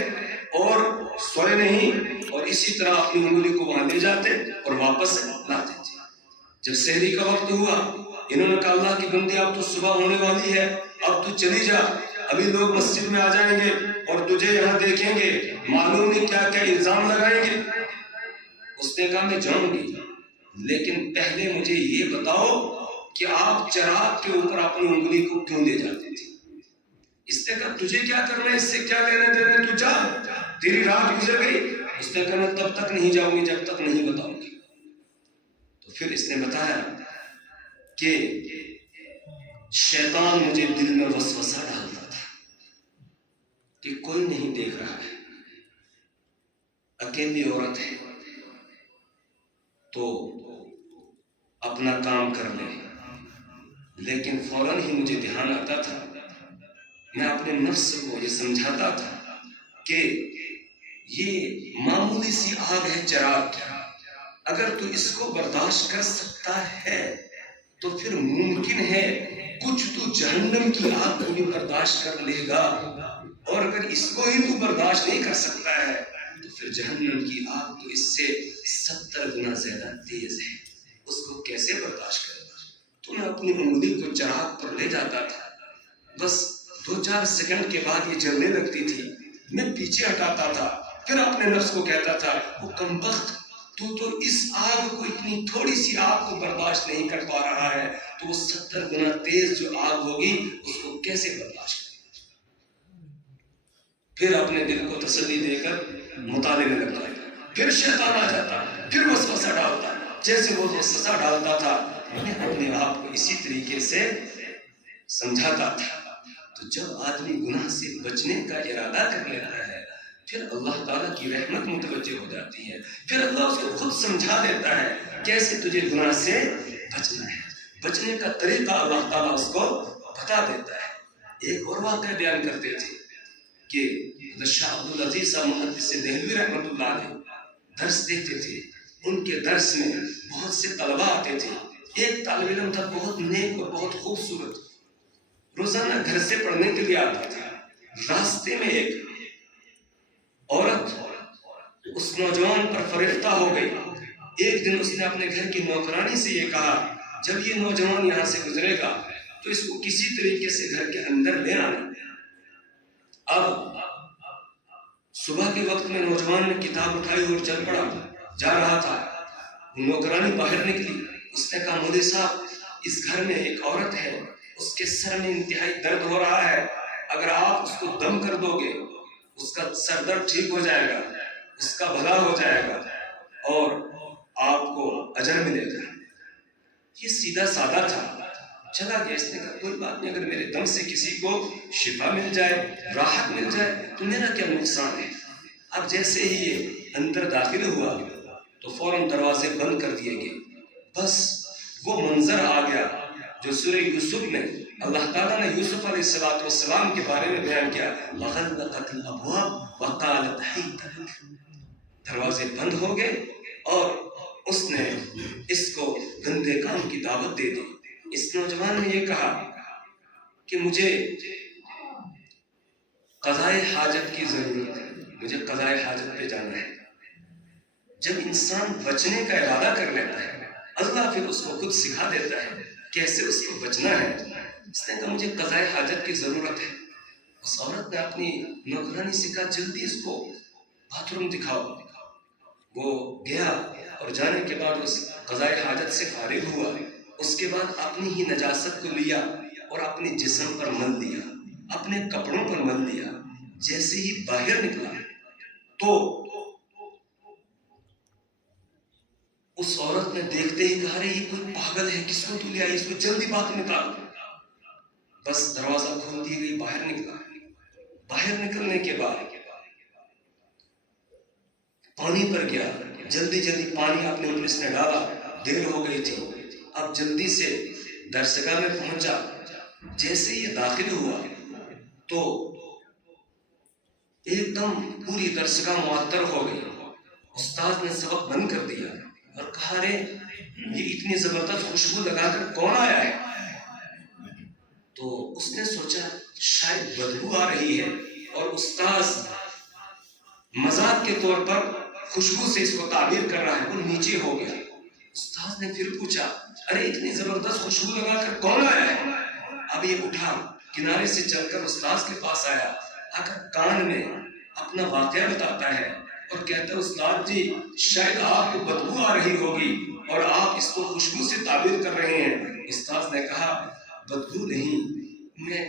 اور سوئے نہیں، اور اسی طرح اپنی انگلی کو وہاں لے جاتے اور واپس لاتے تھے۔ جب سحری کا وقت ہوا، انہوں نے کہا اللہ کی بندی اب تو صبح ہونے والی ہے، اب تو چلی جا، ابھی لوگ مسجد میں آ جائیں گے اور تجھے یہاں دیکھیں گے، معلوم نہیں کیا کیا الزام لگائیں گے۔ اس نے کہا میں جاؤں گی، لیکن پہلے مجھے یہ بتاؤ کہ آپ چراغ کے اوپر اپنی انگلی کو کیوں لے جاتے تھے؟ اس نے کہا تجھے کیا کرنا ہے، اس سے کیا لینا دینا ہے، تو جا، تیری رات گزر گئی۔ اس نے کہا میں تب تک نہیں جاؤں گی جب تک نہیں بتاؤں گی۔ تو پھر اس نے بتایا کہ شیطان مجھے دل میں وسوسہ ڈالتا تھا کہ کوئی نہیں دیکھ رہا ہے، اکیلی عورت ہے تو اپنا کام کر لے، لیکن فوراً ہی مجھے دھیان آتا تھا، میں اپنے نفس کو یہ سمجھاتا تھا کہ یہ معمولی سی آگ ہے چراغ کی، اگر تو اس کو برداشت کر سکتا ہے تو پھر ممکن ہے کچھ تو جہنم کی آگ کو بھی برداشت کر لے گا، اور اگر اس کو ہی تو برداشت نہیں کر سکتا ہے تو پھر جہنم کی آگ تو اس سے 70 گنا زیادہ تیز ہے، اس کو کیسے برداشت کرے گا؟ تو میں اپنی انگلی کو چراغ پر لے جاتا تھا، بس 2-4 سیکنڈ کے بعد یہ جلنے لگتی تھی، میں پیچھے ہٹاتا تھا، پھر اپنے نفس کو کہتا تھا وہ کمبخت، تو اس آگ کو، اتنی تھوڑی سی آگ کو برداشت نہیں کر پا رہا ہے، تو وہ 70 گنا تیز جو آگ ہوگی اس کو کیسے برداشت کرے گا؟ پھر اپنے دل کو تسلی دے کر مطالعے میں لگ جائے گا، پھر شیطان آ جاتا، پھر وسوسہ ڈالتا، جیسے وہ وسوسہ ڈالتا تھا میں اپنے آپ کو اسی طریقے سے سمجھاتا تھا۔ تو جب آدمی گناہ سے بچنے کا ارادہ کر لیتا ہے پھر اللہ تعالیٰ کی رحمت متوجہ ہو جاتی ہے، پھر اللہ اس کو خود سمجھا دیتا ہے کیسے تجھے گناہ سے بچنا ہے، بچنے کا طریقہ اللہ تعالیٰ اس کو بتا دیتا ہے۔ ایک اور واقعہ بیان کرتے تھے کہ شاہ عبدالعزیز صاحب محدث دہلوی رحمۃ اللہ علیہ درس دیتے تھے، ان کے درس میں بہت سے طلبہ آتے تھے، ایک طالب علم تھا بہت نیک اور بہت خوبصورت، روزانہ گھر سے پڑھنے کے لیے آتا تھا، راستے میں ایک عورت اس نوجوان پر فریفتہ ہو گئی، ایک دن اس نے اپنے گھر کی نوکرانی سے یہ کہا جب یہ نوجوان یہاں سے گزرے گا تو اس کو کسی طریقے سے گھر کے اندر لے آنا۔ اب صبح کے وقت میں نوجوان نے کتاب اٹھائی اور چل پڑا، جا رہا تھا، نوکرانی باہر نکلی، اس نے کہا مولوی صاحب اس گھر میں ایک عورت ہے، اس کے سر میں انتہائی درد ہو رہا ہے، اگر آپ اس کو دم کر دو گے اس کا سر درد ٹھیک ہو جائے گا، اس کا بھلا ہو جائے گا اور آپ کو اجر ملے گا۔ یہ سیدھا سادہ تھا، چلا گیا، اس نے کہا کوئی بات نہیں، اگر میرے دم سے کسی کو شفا مل جائے، راحت مل جائے تو میرا کیا نقصان ہے۔ اب جیسے ہی یہ اندر داخل ہوا تو فوراً دروازے بند کر دیے گئے، بس وہ منظر آ گیا جو سورہ یوسف میں اللہ تعالیٰ نے یوسف علیہ السلام کے بارے میں بیان کیا، وَغَلَّقَتِ الْأَبْوَابُ وَقَالَتْ حَيْتَ لَكَ، دروازے بند ہو گئے اور اس نے اس کو گندے کام کی دعوت دے دی۔ اس نوجوان نے یہ کہا کہ مجھے قضائے حاجت کی ضرورت ہے، مجھے قضائے حاجت پہ جانا ہے۔ جب انسان بچنے کا ارادہ کر لیتا ہے اللہ پھر اس کو خود سکھا دیتا ہے کیسے اس کو بچنا ہے۔ اس نے کہا مجھے قضائے حاجت کی ضرورت ہے۔ اس عورت نے اپنی نوکرانی سے کہا جلدی اس کو باتھ روم دکھاؤ۔ وہ گیا اور جانے کے بعد اس قضائے حاجت سے فارغ ہوا، اس کے بعد اپنی ہی نجاست کو لیا اور اپنے جسم پر مل لیا، اپنے کپڑوں پر مل لیا۔ جیسے ہی باہر نکلا تو اس عورت نے دیکھتے ہی کہا یہ کوئی پاگل ہے، کس کو تو لے آئی، اس کو جلدی باہر نکال۔ بس دروازہ کھول دی گئی، باہر نکلا۔ باہر نکلنے کے بعد پانی پر گیا، جلدی جلدی پانی اپنے اوپر اس نے ڈالا، دیر ہو گئی تھی، اب جلدی سے درسگاہ میں پہنچا۔ جیسے یہ داخل ہوا تو ایک دم پوری درسگاہ معطر ہو گئی۔ استاد نے سبق بند کر دیا اور کہا رے یہ اتنی زبردست خوشبو لگا کر کون آیا ہے؟ تو اس نے سوچا شاید بدبو آ رہی ہے اور استاذ مذاق کے طور پر خوشبو سے اس کو تعبیر کر رہا ہے، وہ نیچے ہو گیا۔ استاذ نے پھر پوچھا ارے اتنی زبردست خوشبو لگا کر کون آیا ہے؟ اب یہ اٹھا کنارے سے چل کر استاذ کے پاس آیا، آ کر کان میں اپنا واقعہ بتاتا ہے اور کہتا ہے استاد جی شاید آپ کو بدبو آ رہی ہوگی اور آپ اس کو خوشبو سے تعبیر کر رہے ہیں۔ استاذ نے کہا بدبو نہیں، میں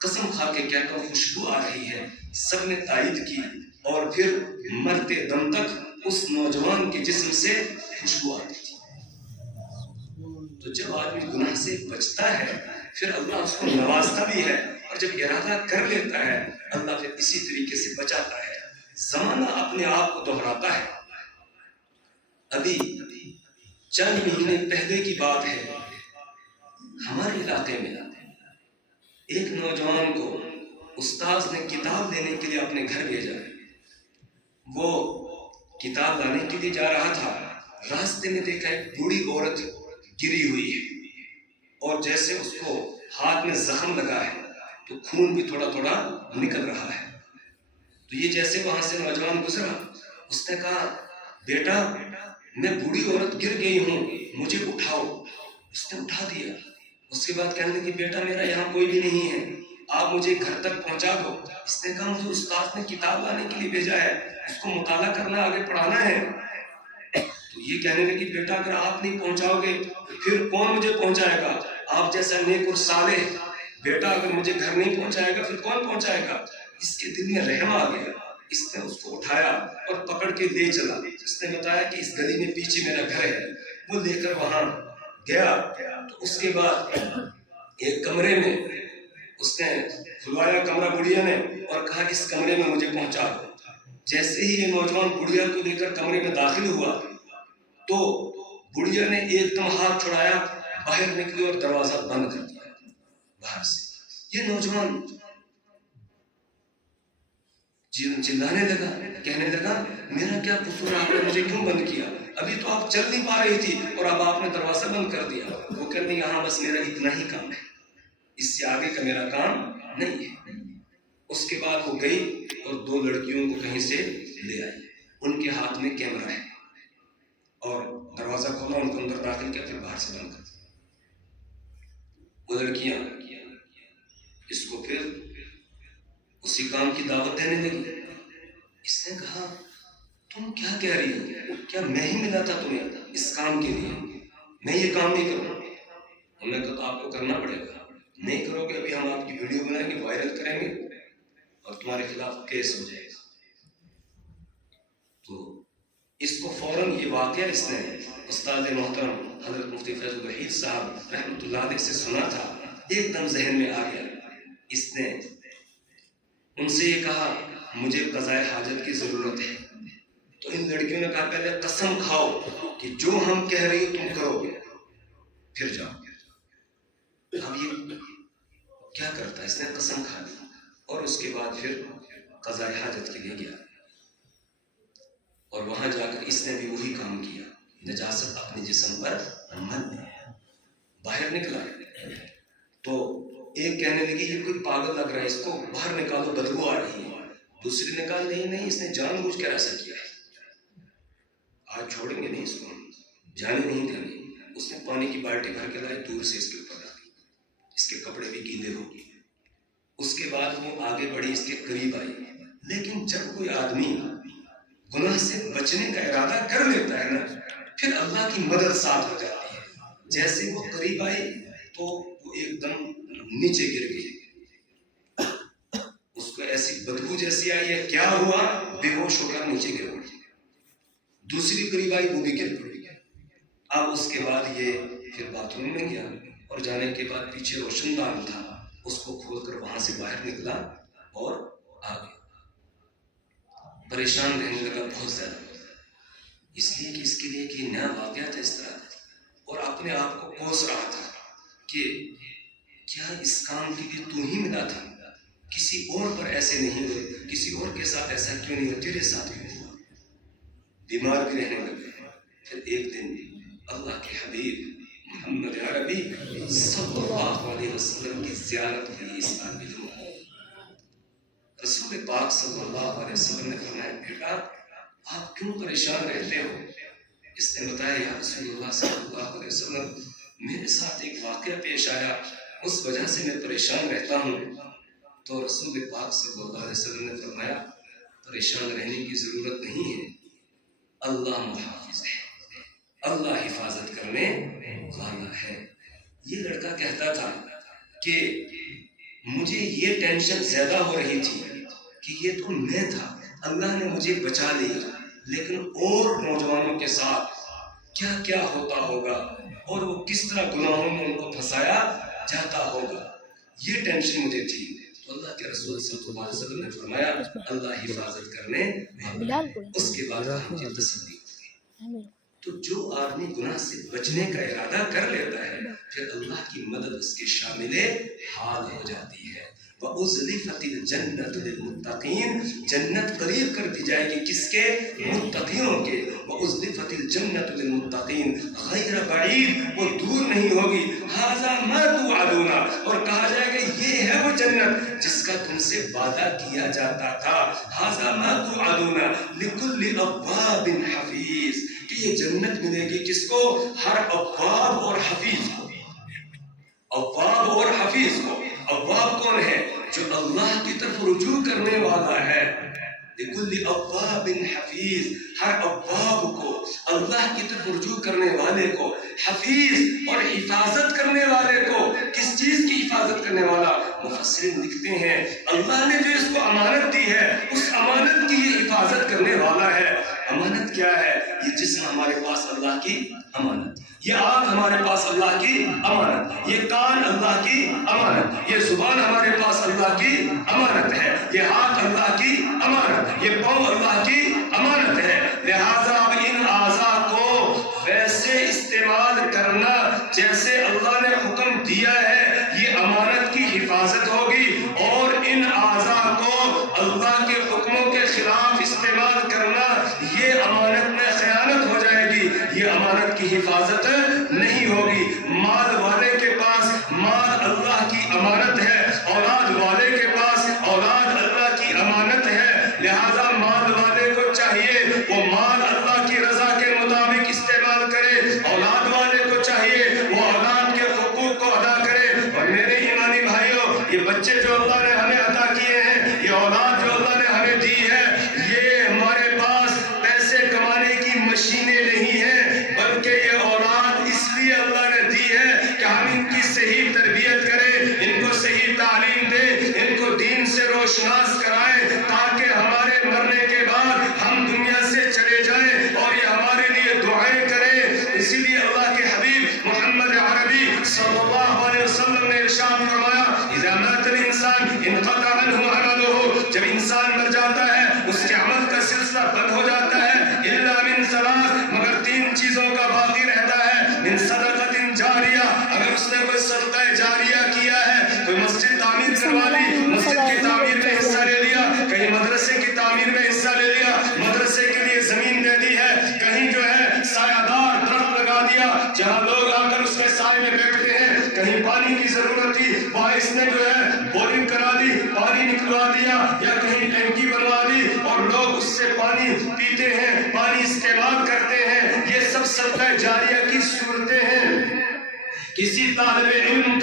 قسم کھا کے کہتا ہوں خوشبو آ رہی ہے۔ سب نے تائید کی اور پھر مرتے دم تک اس نوجوان کے جسم سے خوشبو آتی تھی۔ تو جب آدمی گناہ سے بچتا ہے پھر اللہ اس کو نوازتا بھی ہے، اور جب ارادہ کر لیتا ہے اللہ پھر اسی طریقے سے بچاتا ہے۔ زمانہ اپنے آپ کو دہراتا ہے۔ ابھی چند مہینے پہلے کی بات ہے، ہمارے علاقے میں ایک نوجوان کو استاذ نے کتاب لینے کے لیے اپنے گھر بھیجا۔ وہ کتاب لانے کے لیے جا رہا تھا، راستے میں دیکھا ایک بوڑھی عورت گری ہوئی ہے، اور جیسے اس کو ہاتھ میں زخم لگا ہے تو خون بھی تھوڑا تھوڑا نکل رہا ہے۔ تو یہ جیسے وہاں سے نوجوان گزرا، اس نے کہا بیٹا میں بوڑھی عورت گر گئی ہوں، مجھے اٹھاؤ۔ اس نے اٹھا دیا۔ اس کے بعد کہنے لگی بیٹا میرا یہاں کوئی بھی نہیں ہے، آپ مجھے گھر تک پہنچا دو۔ اس نے کہا مجھے استاد نے کتاب لانے کے لیے بھیجا ہے، اس کو مطالعہ کرنا، آگے پڑھانا ہے۔ تو یہ کہنے لگی بیٹا اگر آپ نہیں پہنچاؤ گے پھر کون مجھے پہنچائے گا؟ آپ جیسا نیک اور صالح بیٹا اگر مجھے گھر نہیں پہنچائے گا پھر کون پہنچائے گا؟ اس کے دل میں رحم آ گیا، اس نے اس کو اٹھایا اور پکڑ کے لے چلا۔ اس نے بتایا کہ اس گلی میں پیچھے میرا گھر ہے، وہ لے کر وہاں گیا۔ تو اس کے بعد ایک کمرے میں اس نے کھلوایا کمرہ بڑھیا نے اور کہا اس کمرے میں مجھے پہنچا دو۔ جیسے ہی یہ نوجوان بڑھیا کو لے کر کمرے میں داخل ہوا تو بڑھیا نے ایک دم ہاتھ چھڑایا، باہر نکلی اور دروازہ بند کر دیا باہر سے۔ یہ نوجوان چلانے لگا، کہنے لگا میرا کیا قصور، آپ نے مجھے کیوں بند کیا؟ ابھی تو آپ چل نہیں پا رہی تھی اور اب آپ نے دروازہ بند کر دیا۔ وہ کہنے یہاں بس میرا اتنا ہی کام ہے، اس سے آگے کا میرا کام نہیں ہے۔ اس کے بعد وہ گئی اور 2 لڑکیوں کو کہیں سے لے آئی، ان کے ہاتھ میں کیمرہ ہے، اور دروازہ کھولا، ان کو اندر داخل کیا، پھر باہر سے بند کر دیا۔ وہ لڑکیاں اس کو پھر اسی کام کی دعوت دینے لگی۔ اس نے کہا تم کیا کہہ رہی ہو؟ کیا میں ہی ملا تھا تمہیں اس کام کے لیے؟ میں یہ کام نہیں کروں۔ انہوں نے کہا تو آپ کو کرنا پڑے گا، نہیں کرو گے ابھی ہم آپ کی ویڈیو بنائیں گے، وائرل کریں گے اور تمہارے خلاف کیس ہو جائے گا۔ تو اس کو فوراً یہ واقعہ اس نے استاد محترم حضرت مفتی فیض الوحید صاحب رحمۃ اللہ علیہ سے سنا تھا، ایک دم ذہن میں آ گیا۔ اس نے ان سے یہ کہا مجھے قضائے حاجت کی ضرورت ہے۔ تو ان لڑکیوں نے کہا پہلے قسم کھاؤ کہ جو ہم کہہ رہی ہو تم کرو گے، پھر جاؤ۔ اب یہ کیا کرتا ہے؟ اس نے قسم کھا لی اور اس کے بعد پھر قضائے حاجت کے لیے گیا، اور وہاں جا کر اس نے بھی وہی کام کیا، نجاست اپنے جسم پر مل لیا۔ باہر نکلا تو ایک کہنے لگی یہ کوئی پاگل لگ رہا ہے، اس کو باہر نکالو بدبو آ رہی ہے۔ دوسری نے کہا نہیں اس نے جان بوجھ کر ایسا کیا ہے، آج چھوڑیں گے نہیں اس کو، جانے نہیں دیں گے۔ اس نے پانی کی بالٹی بھر کے لائی، دور سے اس کے اوپر ڈالی، اس کے کپڑے بھی گیلے ہو گئے۔ اس کے بعد وہ آگے بڑھی، اس کے قریب آئی۔ لیکن جب کوئی آدمی گناہ سے بچنے کا ارادہ کر لیتا ہے نا، پھر اللہ کی مدد ساتھ ہو جاتی ہے۔ جیسے وہ قریب آئی تو وہ ایک دم نیچے گر گئی، اس کو ایسی بدبو جیسی آئی ہے، کیا ہوا؟ بے ہوش ہو کر نیچے گر پڑی۔ دوسری قریب آئی، وہ بھی گر پڑی۔ اب اس کے بعد یہ پھر باتھ روم میں گیا، اور جانے کے بعد پیچھے روشن دان تھا، اس کو کھول کر وہاں سے باہر نکلا اور آ گیا۔ پریشان رہنے لگا بہت زیادہ، اس لیے کہ اس کے لیے کہ نیا واقعہ تھا اس طرح، اور اپنے آپ کو کوس رہا تھا کہ کیا اس کام کے لیے تو ہی ملا تھا، کسی اور پر ایسے نہیں ہوئے، کسی اور کے ساتھ ایسا کیوں نہیں ہوا، تیرے ساتھ کیوں ہوا؟ بیمار بھی رہنے لگے۔ پھر ایک دن اللہ کے حبیب محمد عربی صلی اللہ علیہ وسلم کی زیارت ہوئی اس عابد میں۔ رسول پاک صلی اللہ علیہ وسلم نے فرمایا بیٹا آپ کیوں پریشان رہتے ہو؟ اس نے بتایا یا رسول اللہ صلی اللہ علیہ وسلم میرے ساتھ ایک واقعہ پیش آیا، اس وجہ سے میں پریشان رہتا ہوں۔ تو رسول پاک صلی اللہ علیہ وسلم نے فرمایا پریشان رہنے کی ضرورت نہیں ہے، اللہ محافظ ہے، اللہ حفاظت کرنے والا ہے۔ یہ لڑکا کہتا تھا کہ مجھے یہ ٹینشن زیادہ ہو رہی تھی کہ یہ تو میں تھا، اللہ نے مجھے بچا لیا، لیکن اور نوجوانوں کے ساتھ کیا کیا ہوتا ہوگا اور وہ کس طرح گناہوں میں ان کو پھنسایا جاتا ہوگا، یہ ٹینشن مجھے تھی۔ تو اللہ کے رسول صلی اللہ علیہ وسلم نے فرمایا اللہ حفاظت کرنے اس کے بعد مجھے تسلی ہوگی۔ تو جو آدمی گناہ سے بچنے کا ارادہ کر لیتا ہے پھر اللہ کی مدد اس کے شامل حال ہو جاتی ہے۔ وَأُزْلِفَتِ الْجَنَّةُ لِلْمُتَّقِينَ، جنت قریب کر دی جائے گی کس کے؟ متقیوں کے۔ وَأُزْلِفَتِ الْجَنَّةُ لِلْمُتَّقِينَ غَيْرَ بَعِيدٍ، وہ دور نہیں ہوگی۔ هَذَا مَا تُوعَدُونَ، اور کہا جائے گا یہ ہے وہ جنت جس کا تم سے وعدہ کیا جاتا تھا۔ هَذَا مَا تُوعَدُونَ لِكُلِّ أَوَّابٍ حَفِيظٍ، کہ یہ جنت ملے گی کس کو؟ ہر اواب اور حفیظ کو۔ اواب اور حفیظ کو۔ اواب کون ہے؟ جو اللہ کی طرف رجوع کرنے والا ہے۔ لِكُلِّ أَوَّابٍ حَفِيظٍ، ہر اواب کو، اللہ کی طرف رجوع کرنے والے کو، حفیظ اور حفاظت کرنے والے کو۔ کس چیز کی حفاظت کرنے والا؟ مفسرین لکھتے ہیں اللہ نے جو اس کو امانت دی ہے اس امانت کی یہ حفاظت کرنے والا ہے۔ امانت کیا ہے؟ یہ جسم ہمارے پاس اللہ کی امانت، یہ آنکھ ہمارے پاس اللہ کی امانت، یہ کان اللہ کی امانت، یہ زبان ہمارے پاس اللہ کی امانت ہے، یہ ہاتھ اللہ کی امانت، یہ پاؤں اللہ کی امانت ہے۔ لہٰذا اب ان اعضاء کو ویسے استعمال کرنا جیسے اللہ نے حکم دیا ہے، یہ امانت کی حفاظت ہوگی، اور ان اعضاء کو اللہ کے حکموں کے خلاف استعمال کرنا یہ امانت میں خیانت ہو جائے گی، یہ امانت کی حفاظت نہیں ہوگی۔ مال والے کے پاس مال اللہ کی امانت ہے، اولاد والے کے پاس اولاد اللہ کی امانت ہے، لہذا مال والے کو چاہیے وہ مال اللہ کی رضا کے مطابق استعمال کرے، اولاد والے کو چاہیے وہ اولاد کے حقوق کو ادا کرے۔ اور میرے ایمانی بھائیوں، یہ بچے جو اللہ نے ہمیں عطا کیے ہیں، یہ اولاد جو اللہ نے ہمیں دی ہے، یہ ہمارے پاس پیسے کمانے کی مشینیں نہیں ہیں، بلکہ یہ اولاد اس لیے اللہ نے دی ہے کہ ہم ان کی صحیح تربیت کریں، ان کو صحیح تعلیم دیں، ان کو دین سے روشناس کرائیں، تاکہ ہمارے مرنے کے بعد ہم دنیا سے چلے جائیں اور یہ ہمارے لیے دعائیں کریں۔ اسی لیے اللہ کے حبیب محمد عربی صلی اللہ علیہ وسلم نے ارشاد فرمایا اذا مات الانسان انقطع عنه عمله، جب انسان مر جاتا ہے اس کے عمل کا سلسلہ بند ہو جاتا ہے، الا من ثلاث، مگر تین چیزوں کا باقی رہتا ہے، من صدقۃ جاریہ، اگر اس نے کوئی صدقہ جاریہ کیا ہے، کوئی مسجد تعمیر کروا لی، مسجد کی تعمیر میں حصہ لے لیا، کہیں مدرسے کی تعمیر میں حصہ لے لیا، مدرسے کے لیے زمین دے دی ہے، کہیں جو ہے سایہ دار درخت لگا دیا جہاں لوگ آ کر اس کے سائے میں بیٹھتے ہیں، کہیں پانی کی ضرورت تھی وہاں اس نے جو ہے بورنگ کرا دی، پانی نکلوا دیا، یا کہیں ٹینکی بنوا دی اور لوگ اس سے پانی پیتے ہیں، پانی استعمال کرتے ہیں، یہ سب صدقہ جاریہ کی صورتیں ہیں۔ کسی طالب علم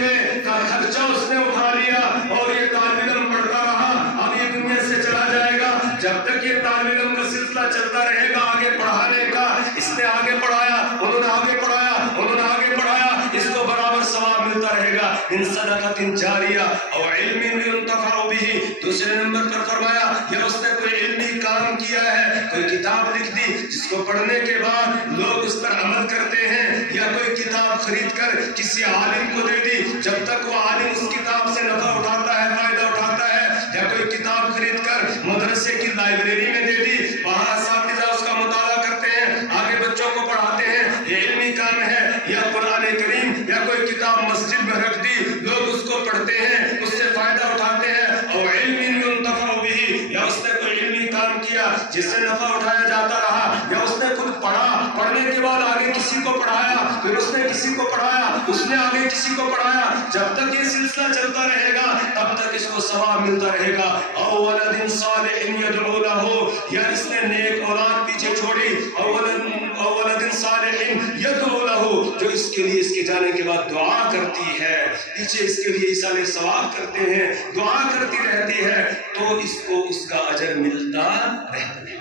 کا خرچہ اس نے اٹھا لیا اور یہ طالب علم پڑھتا رہا، اب یہ دنیا سے چلا جائے گا، جب تک یہ طالب علم کا سلسلہ چلتا رہے گا آگے پڑھانے کا، اس نے آگے پڑھایا، انہوں نے آگے پڑھایا، انہوں نے آگے پڑھایا، اس کو برابر ثواب ملتا رہے گا۔ من صدقۃ جاریہ او علم ينتفع به، دوسرے نمبر پر فرمایا یا اس نے کوئی علمی کام کیا ہے، کوئی کتاب لکھ دی جس کو پڑھنے کے بعد لوگ اس پر عمل کرتے ہیں، یا کوئی کتاب خرید کر کسی عالم کو دے دی، جب تک وہ عالم اس کتاب سے نفع اٹھاتا ہے، فائدہ اٹھاتا ہے، یا کوئی کتاب خرید کر مدرسے کی لائبریری میں دے دی، وہاں اساتذہ اس کا مطالعہ کرتے ہیں، آگے بچوں کو پڑھاتے ہیں، یہ علمی کام ہے، یا قرآن کریم یا کوئی کتاب مسجد میں رکھ دی، لوگ اس کو پڑھتے ہیں، اس سے فائدہ اٹھاتے ہیں، اور علم ينتفع به، یا اس نے کوئی علمی کام کیا جس سے نفع اٹھایا جاتا رہا، یا اس نے خود پڑھا، پڑھنے کے بعد آگے کسی کو پڑھایا، پھر اس نے کسی کو پڑھایا، اس نے آگے کسی کو پڑھایا، جب تک یہ سلسلہ چلتا رہے گا تب تک اس کو ثواب ملتا رہے گا۔ او ولد صالح يدعو له، یا اس نے نیک اولاد پیچھے چھوڑی، او ولد صالح يدعو له، جو اس کے لیے اس کے جانے کے بعد دعا کرتی ہے، پیچھے اس کے لیے ایصال ثواب کرتے ہیں، دعا کرتی رہتی ہے، تو اس کو اس کا اجر ملتا رہتا ہے۔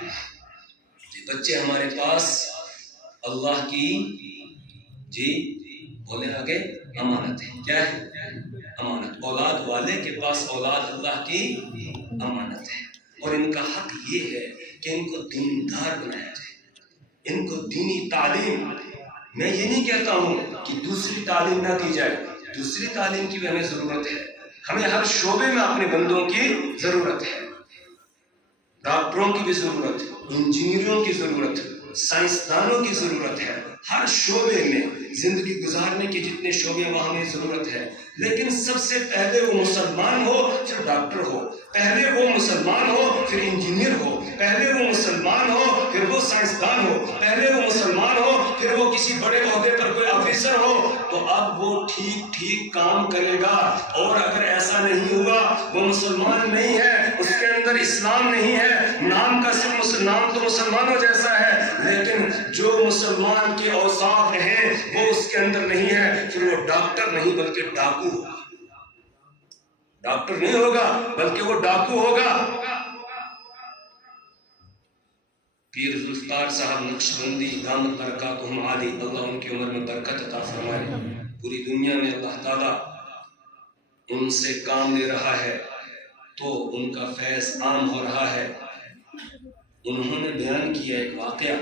بچے ہمارے پاس اللہ کی، جی بولیں آگے، امانت ہے. کیا ہے؟ امانت. اولاد والے کے پاس اولاد اللہ کی امانت ہے، اور ان کا حق یہ ہے کہ ان کو دیندار بنایا جائے، ان کو دینی تعلیم. میں یہ نہیں کہتا ہوں کہ دوسری تعلیم نہ دی جائے، دوسری تعلیم کی بھی ہمیں ضرورت ہے. ہمیں ہر شعبے میں اپنے بندوں کی ضرورت ہے. ڈاکٹروں کی بھی ضرورت ہے، انجینئروں کی ضرورت ہے، سائنسدانوں کی ضرورت ہے. ہر شعبے میں زندگی گزارنے کے جتنے شعبے وہاں ہمیں ضرورت ہے. لیکن سب سے پہلے وہ مسلمان ہو پھر ڈاکٹر ہو، پہلے وہ مسلمان ہو پھر انجینئر ہو، پہلے وہ مسلمان ہو پھر وہ سائنسدان ہو، پہلے وہ مسلمان ہو پھر وہ کسی بڑے عہدے پر کوئی آفیسر ہو. تو اب وہ ٹھیک کام کرے گا. اور اگر ایسا نہیں ہوا، وہ مسلمان نہیں ہے، اس کے اندر اسلام نہیں ہے، نام کا صرف نام تو مسلمانوں جیسا ہے، لیکن جو مسلمان کے اوصاف ہیں وہ اس کے اندر نہیں ہے، پھر وہ ڈاکٹر نہیں بلکہ ڈاکو ہوگا. ڈاکٹر نہیں ہوگا بلکہ وہ ڈاکو ہوگا. پیر ذوالفقار صاحب نقشبندی دامت برکاتہم عالی، اللہ ان کی عمر میں برکت عطا فرمائے. پوری دنیا میں اللہ تعالیٰ ان سے کام لے رہا ہے تو ان کا فیض عام ہو رہا ہے. انہوں نے بیان کیا ایک واقعہ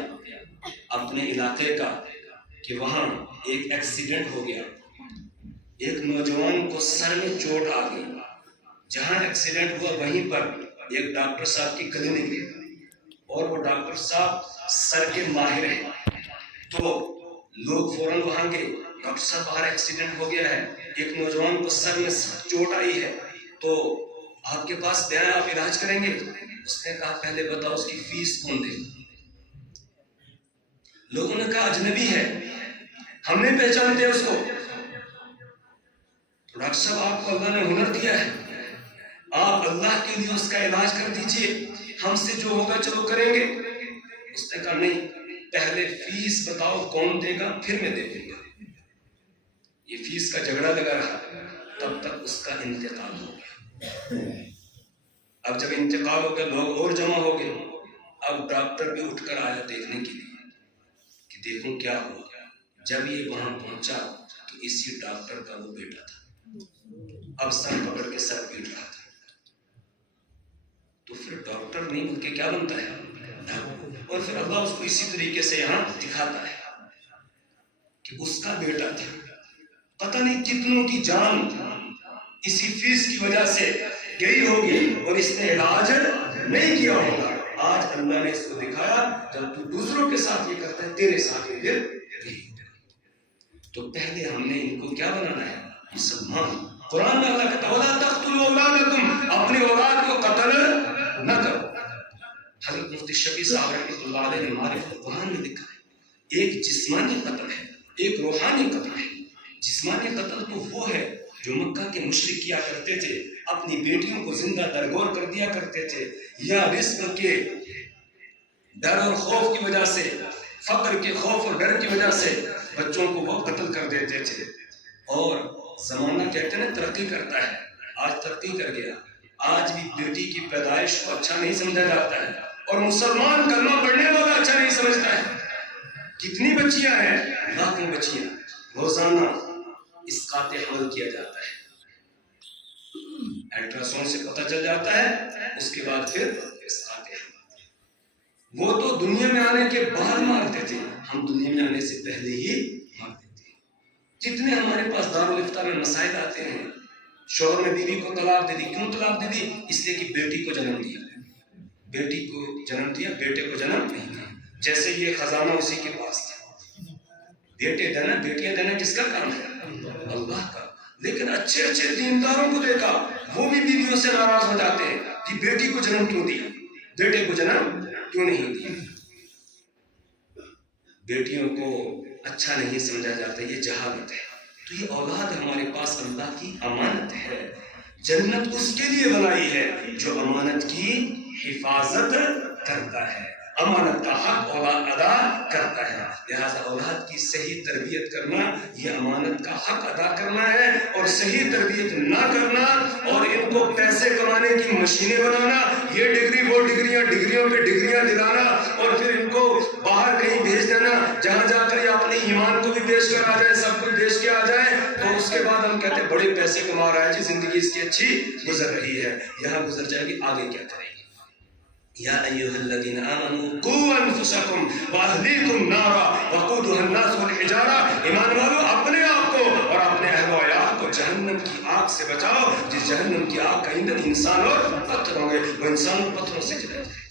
اپنے علاقے کا کہ وہاں ایک ایکسیڈنٹ ہو گیا. ایک نوجوان کو سر میں چوٹ آ گئی. جہاں ایکسیڈنٹ ہوا وہیں پر ایک ڈاکٹر صاحب کی کلینک ہے، اور وہ ڈاکٹر صاحب سر کے ماہر ہیں. تو لوگ فوراً وہاں گئے، ڈاکٹر صاحب باہر ایکسیڈنٹ ہو گیا ہے، ایک نوجوان کو سر میں چوٹ آئی ہے، تو آپ کے پاس دیں آپ علاج کریں گے؟ اس نے کہا پہلے بتاؤ اس کی فیس کون دے. لوگوں نے کہا اجنبی ہے، ہم نہیں پہچانتے اس کو. ڈاکٹر صاحب آپ کو اللہ نے ہنر دیا ہے، آپ اللہ کے لیے اس کا علاج کر دیجئے، ہم سے جو ہوگا چلو کریں گے. اس نے کہا نہیں، پہلے فیس بتاؤ کون دے گا پھر میں دے دوں گا. یہ فیس کا جھگڑا لگا رہا، تب تک اس کا انتقال ہو گیا. اب جب انتقال ہو گیا لوگ اور جمع ہو گئے. اب ڈاکٹر بھی اٹھ کر آیا دیکھنے کے لیے کہ دیکھوں کیا ہوا. جب یہ وہاں پہنچا تو اسی ڈاکٹر کا وہ بیٹا تھا. اب سر پکڑ کے سر پیٹ رہا تھا. تو پھر ڈاکٹر نہیں بلکہ کیا بنتا ہے؟ اور پھر اللہ اس کو اسی طریقے سے یہاں دکھاتا ہے کہ اس کا بیٹا تھا. پتہ نہیں کتنوں کی جان اسی فیس کی وجہ سے گئی ہوگی اور اس نے علاج نہیں کیا ہوگا. آج اللہ نے اس کو دکھایا جب تو دوسروں کے ساتھ یہ کرتا ہے تیرے ساتھ یہ نہیں. تو پہلے ہم نے ان کو کیا بنانا ہے؟ مسلمان. قرآن میں اللہ کہتا ہے وَلَا تَقْتُلُوا أَوْلَادَكُمْ، اپنی اولاد کو قتل نہ کرو. حضرت مفتی شفیع صاحب رحمۃ اللہ علیہ نے معرفت القرآن میں لکھا ہے ایک جسمانی قتل ہے، ایک روحانی قتل ہے. جسمانی قتل تو وہ ہے جو مکہ کے مشرک کیا کرتے تھے، اپنی بیٹیوں کو زندہ درگور کر دیا کرتے تھے، یا رزق کے ڈر اور خوف کی وجہ سے، فقر کے خوف اور ڈر کی وجہ سے بچوں کو وہ قتل کر دیتے تھے. اور زمانہ کہتے ہیں ترقی کرتا ہے، آج ترقی کر گیا. آج بھی بیٹی کی پیدائش کو اچھا نہیں سمجھا جاتا ہے، اور مسلمان کلمہ پڑھنے والا اچھا نہیں سمجھتا ہے. کتنی بچیاں ہیں؟ لاکھوں بچیاں روزانہ اسقاط حمل کیا جاتا ہے. الٹرا ساؤنڈ سے پتہ چل جاتا ہے، اس کے بعد پھر اسقاط حمل. وہ تو دنیا میں آنے کے بعد مارتے تھے، ہم دنیا میں آنے سے پہلے ہی مارتے تھے. جتنے ہمارے پاس دارالفتہ میں مسائل آتے ہیں، شوہر نے بیوی کو طلاق دے دی. کیوں طلاق دے دی؟ اس لیے کہ بیٹی کو جنم دیا. بیٹی کو جنم دیا، بیٹے کو جنم نہیں دیا. جیسے یہ خزانہ اسی کے پاس تھا. بیٹے دینا بیٹیاں دینا کس کا کام ہے؟ اللہ کا. لیکن اچھے اچھے دینداروں کو دیکھا وہ بھی بیویوں سے ناراض ہو جاتے ہیں کہ بیٹی کو جنم کیوں دیا، بیٹے کو جنم کیوں نہیں دیا. بیٹیوں کو اچھا نہیں سمجھا جاتا، یہ جہالت ہے. تو یہ اولاد ہمارے پاس اللہ کی امانت ہے. جنت اس کے لیے بنائی ہے جو امانت کی حفاظت کرتا ہے. امانت کا حق اولاد ادا کرتا ہے. لہذا اولاد کی صحیح تربیت کرنا یہ امانت کا حق ادا کرنا ہے، اور صحیح تربیت نہ کرنا اور ان کو پیسے کمانے کی مشینیں بنانا، یہ ڈگری وہ ڈگریاں، ڈگریوں پہ ڈگریاں دلانا، اور پھر ان کو باہر کہیں بھیج دینا جہاں جا کر یہ اپنے ایمان کو بھی پیش کر آ جائے، سب کچھ بیچ کے آ جائے، تو اس کے بعد ہم کہتے ہیں بڑے پیسے کما رہا ہے جی، زندگی اس کی اچھی گزر رہی ہے. یہاں گزر جائے گی، آگے کیا کریں گے؟ یا ایھا الذین آمنوا قوا انفسکم واہلیکم نارا وقودها الناس والحجارہ. ایمان والو اپنے آپ کو اور اپنے اہل و عیال کو جہنم کی آگ سے بچاؤ، جس جہنم کی آگ کا ایندھن انسان اور پتھر ہوں گے، وہ انسان اور پتھروں سے جلائے جائے.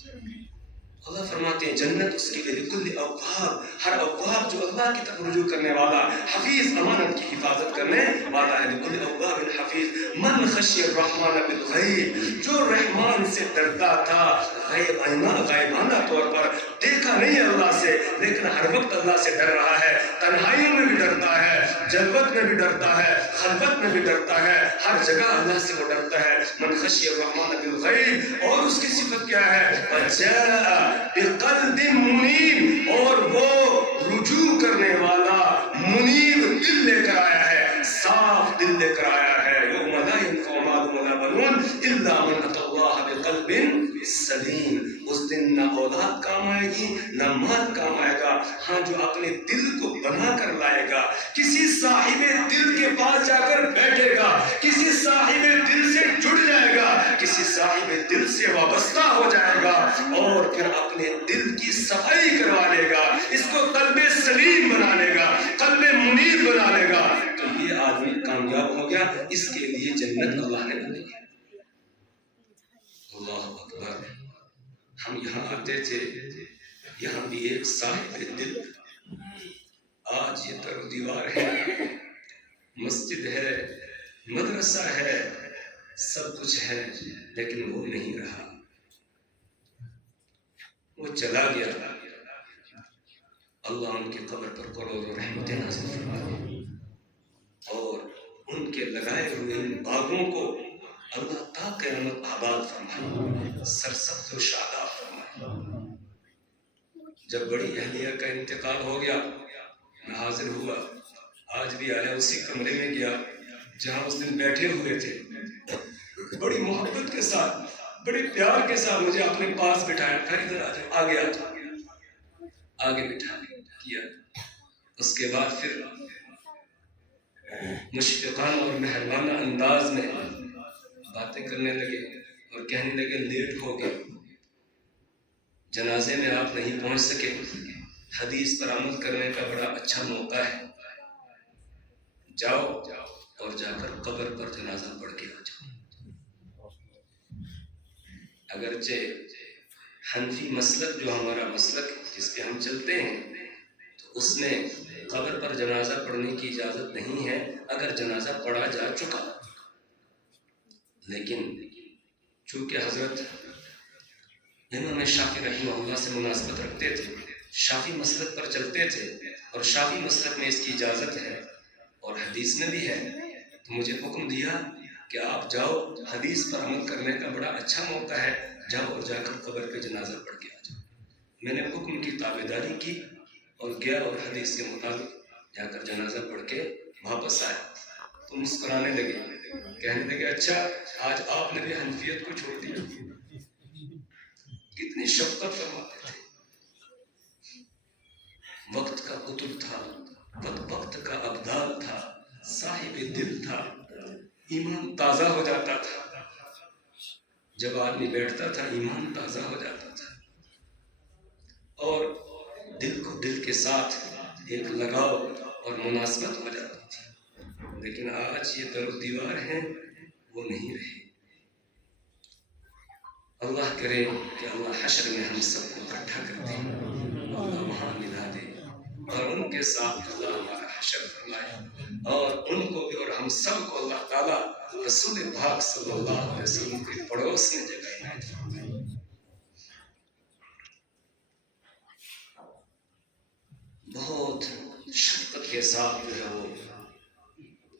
اللہ فرماتے ہیں جنت اس کے لیے لکل اواب، ہر اواب جو اللہ کی طرف رجوع کرنے والا، حفیظ امانت کی حفاظت کرنے والا ہے. لکل اواب حفیظ من خشی الرحمن بالغیب، جو رحمان سے ڈرتا تھا غائبانہ طور پر، دیکھا نہیں اللہ سے لیکن ہر وقت اللہ سے ڈر رہا ہے، تنہائیوں میں بھی ڈرتا ہے، جلوت میں بھی ڈرتا ہے، خلوت میں بھی ڈرتا ہے، ہر جگہ اللہ سے وہ ڈرتا ہے. من خشی الرحمن بالغیب، اور اس کی صفت کیا ہے؟ فجاء بقلب منیب، اور وہ رجوع کرنے والا منیب دل لے کر آیا ہے، صاف دل لے کر آیا ہے. یوم لا ينفع مال ولا بنون الا من اتى الله بقلب سلیم. اس دن نہ اولاد کام آئے گی نہ مال کام آئے گا، ہاں جو اپنے دل کو بنا کر لائے گا، کسی صاحب دل کے پاس جا کر بیٹھے گا، کسی صاحب دل سے جڑ جائے گا، کسی صاحب دل سے وابستہ ہو جائے گا، اور پھر اپنے دل کی صفائی کروا لے گا، اس کو قلب سلیم بنا لے گا، قلب منیر بنا لے گا، تو یہ آدمی کامیاب ہو گیا. اس کے لیے جنت اللہ نے بنائی ہے. اللہ اکبر. ہم یہاں آتے تھے، یہاں بھی ایک صاحب دل، آج یہ در و دیوار ہے، مسجد ہے، مدرسہ ہے، سب کچھ ہے، لیکن وہ نہیں رہا، وہ چلا گیا. اللہ ان کی قبر پر کروڑوں رحمتیں نازل فرمائے، اور ان کے لگائے ہوئے ان باغوں کو اللہ تا قیامت آباد فرمائے، سرسبز و شاداب فرمائے. جب بڑی اہلیہ کا انتقال ہو گیا، میں حاضر ہوا، آج بھی آیا، اسی کمرے میں گیا جہاں اس دن بیٹھے ہوئے تھے. بڑی محبت کے ساتھ، بڑے پیار کے ساتھ مجھے اپنے پاس بٹھایا، پھر ادھر آ جاؤ، آگے آ جاؤ، آگے بٹھا کیا. اس کے بعد پھر مشفقانہ اور مہربانہ انداز میں باتیں کرنے لگے اور کہنے لگے لیٹ ہو گئے، جنازے میں آپ نہیں پہنچ سکے، حدیث پر عمل کرنے کا بڑا اچھا موقع ہے، جاؤ اور جا کر قبر پر جنازہ پڑھ کے آ جاؤ. اگرچہ حنفی مسلک جو ہمارا مسلک جس پہ ہم چلتے ہیں، تو اس میں قبر پر جنازہ پڑھنے کی اجازت نہیں ہے اگر جنازہ پڑھا جا چکا. لیکن چونکہ حضرت امام شافعی رحمہ اللہ سے مناسبت رکھتے تھے، شافعی مسلک پر چلتے تھے، اور شافعی مسلک میں اس کی اجازت ہے اور حدیث میں بھی ہے، تو مجھے حکم دیا کہ آپ جاؤ، حدیث پر عمل کرنے کا بڑا اچھا موقع ہے، جاؤ اور جا کر قبر پہ جنازہ پڑھ کے آ جاؤ. میں نے حکم کی تابعداری کی اور گیا اور حدیث کے مطابق جا کر جنازہ پڑھ کے واپس آیا. تو مسکرانے لگے، کہنے لگے اچھا آج آپ نے بھی حنفیت کو چھوڑ دیا. کتنی شفقت فرماتے تھے. وقت کا قطب تھا، وقت کا ابدال تھا، صاحب دل تھا، ایمان تازہ ہو جاتا تھا. جب آدمی بیٹھتا تھا ایمان تازہ ہو جاتا تھا، اور دل کو دل کے ساتھ ایک لگاؤ اور مناسبت ہو جاتی تھی. لیکن آج یہ در و دیوار ہیں، وہ نہیں رہے. اللہ کرے کہ اللہ حشر میں ہم سب کو اکٹھا کر دے، اللہ وہاں ملا دے، اور ان کے ساتھ اللہ ہمارا حشر فرمائے، اور ان کو بھی اور ہم سب کو اللہ تعالیٰ رسول پاک صلی اللہ علیہ وسلم کے پڑوس میں جگہ عنایت فرمائے. بہت شفقت کے ساتھ جو ہے وہ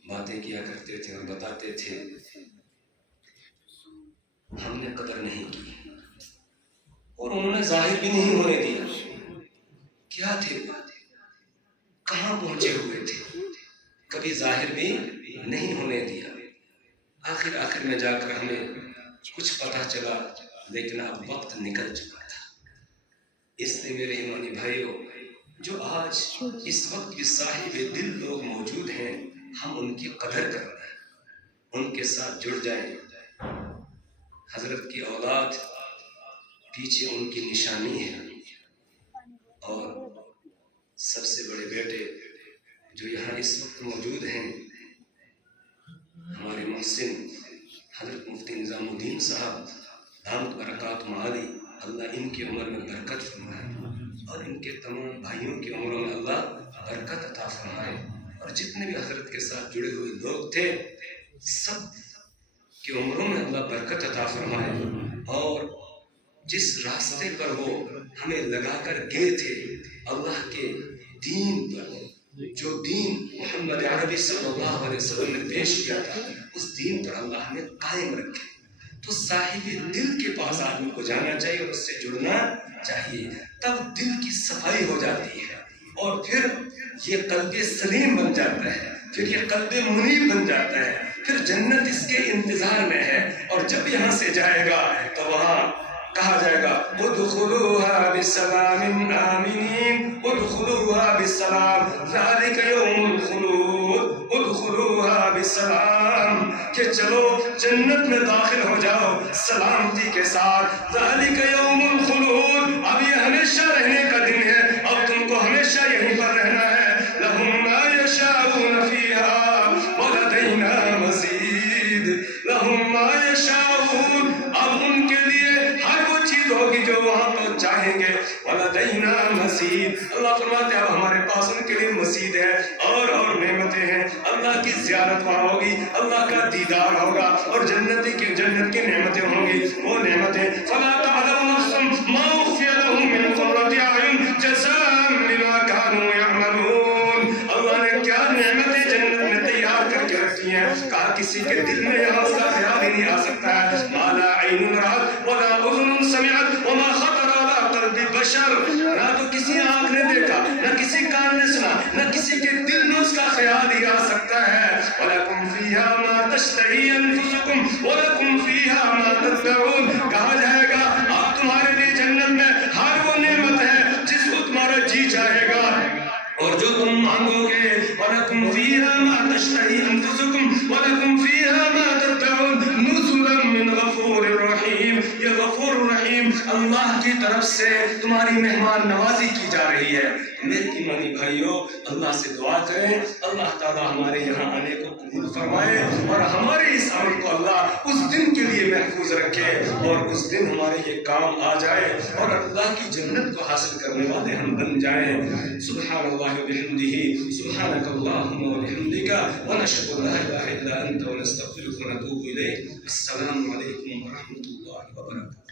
باتیں کیا کرتے تھے اور بتاتے تھے. ہم نے قدر نہیں کی، اور انہوں نے ظاہر بھی نہیں ہونے دیا. کیا تھے، کہاں پہنچے ہوئے تھے، کبھی ظاہر بھی نہیں ہونے دیا. آخر میں جا کر ہمیں کچھ پتہ چلا، لیکن اب وقت نکل چکا تھا. اس لیے میرے ایمانی بھائیوں، جو آج اس وقت بھی صاحب دل لوگ موجود ہیں، ہم ان کی قدر کر رہے ہیں، ان کے ساتھ جڑ جائیں. حضرت کی اولاد پیچھے ان کی نشانی ہے، اور سب سے بڑے بیٹے جو یہاں اس وقت موجود ہیں، ہمارے محسن حضرت مفتی نظام الدین صاحب دامت برکات معالی، اللہ ان کی عمر میں برکت فرمائے، اور ان کے تمام بھائیوں کی عمروں میں اللہ برکت عطا فرمائے. اور جتنے بھی حضرت کے ساتھ جڑے ہوئے لوگ تھے، سب کی عمروں میں اللہ برکت عطا فرمائے. اور جس راستے پر وہ ہمیں لگا کر گئے تھے، اللہ کے دین پر، جو دین محمد عربی صلی اللہ علیہ وسلم نے پیش کیا تھا، اس دین پر اللہ ہمیں قائم رکھے. تو صاحب دل کے پاس آدمی کو جانا چاہیے اور اس سے جڑنا چاہیے، تب دل کی صفائی ہو جاتی ہے، اور پھر یہ قلب سلیم بن جاتا ہے، پھر یہ قلب منیب بن جاتا ہے، پھر جنت اس کے انتظار میں ہے. اور جب یہاں سے جائے گا تو وہاں کہا جائے گا ادخلوها بسلام آمنین، ادخلوها بسلام ذالک یوم الخلود، ادخلوها بسلام، کہ چلو جنت میں داخل ہو جاؤ سلامتی کے ساتھ. ذالک یوم الخلود، اب یہ ہمیشہ رہنے کا دن ہے، اب تم کو ہمیشہ یہیں پر رہنا ہے. لہم ما یشاءون فیہا ولدینا مزید، لہم ما یشاءون، اب ان کے لیے ہر وہ چیز ہوگی جو وہاں تو چاہیں گے. ولدینا مزید، اللہ فرماتے ہیں اب ہمارے پاس ان کے لیے مزید ہے، اور نعمتیں ہیں. اللہ کی زیارت وہاں ہوگی، اللہ کا دیدار ہوگا، اور جنت کی نعمتیں ہوں گی. وہ نعمتیں فلا تعلم نفس ما اخفی لهم من قرۃ اعین جزاء بما كانوا يعملون. اللہ نے کیا نعمتیں جنت میں تیار کر کے رکھی ہیں، کہا کسی کے دل میں یہاں اس کا خیال ہی نہیں آ سکتا ہے. ما لا عین رأت ولا اذن سمعت وما خطر على قلب بشر، نہ تو کسی آنکھ نے دیکھا، نہ کسی کان نے سنا، نہ کسی کے دل میں اس کا خیال ہی آ سکتا ہے. وَلَكُمْ فِيهَا مَا تَشْتَهِي أَنفُسُكُمْ وَلَكُمْ فِيهَا مَا تَدَّعُونَ، کہا جائے گا اب تمہارے لیے جنت میں ہر وہ نعمت ہے جس کو تمہارا جی چاہے گا اور جو تم مانگو گے. وَلَكُمْ فِيهَا مَا تَشْتَهِي أَنفُسُكُمْ وَلَكُمْ فِيهَا مَا تَدَّعُونَ نُزُلًا مِّنْ غَفُورٍ رَحِيمٍ. یہ غفور رحیم اللہ کی طرف سے تمہاری مہمان نوازی کی جا رہی ہے. میرے ایمانی بھائیوں، اللہ سے دعا کریں اللہ تعالیٰ ہمارے یہاں آنے کو قبول فرمائے، اور ہمارے اس عمل کو اللہ اس دن کے لیے محفوظ رکھے، اور اس دن ہمارے یہ کام آ جائے اور اللہ کی جنت کو حاصل کرنے والے ہم بن جائیں. سبحان اللہ وبحمدہ، سبحانک اللہم وبحمدک، ونشهد ان لا الہ الا انت ونستغفرک ونتوب الیک. السلام علیکم ورحمۃ اللہ وبرکاتہ.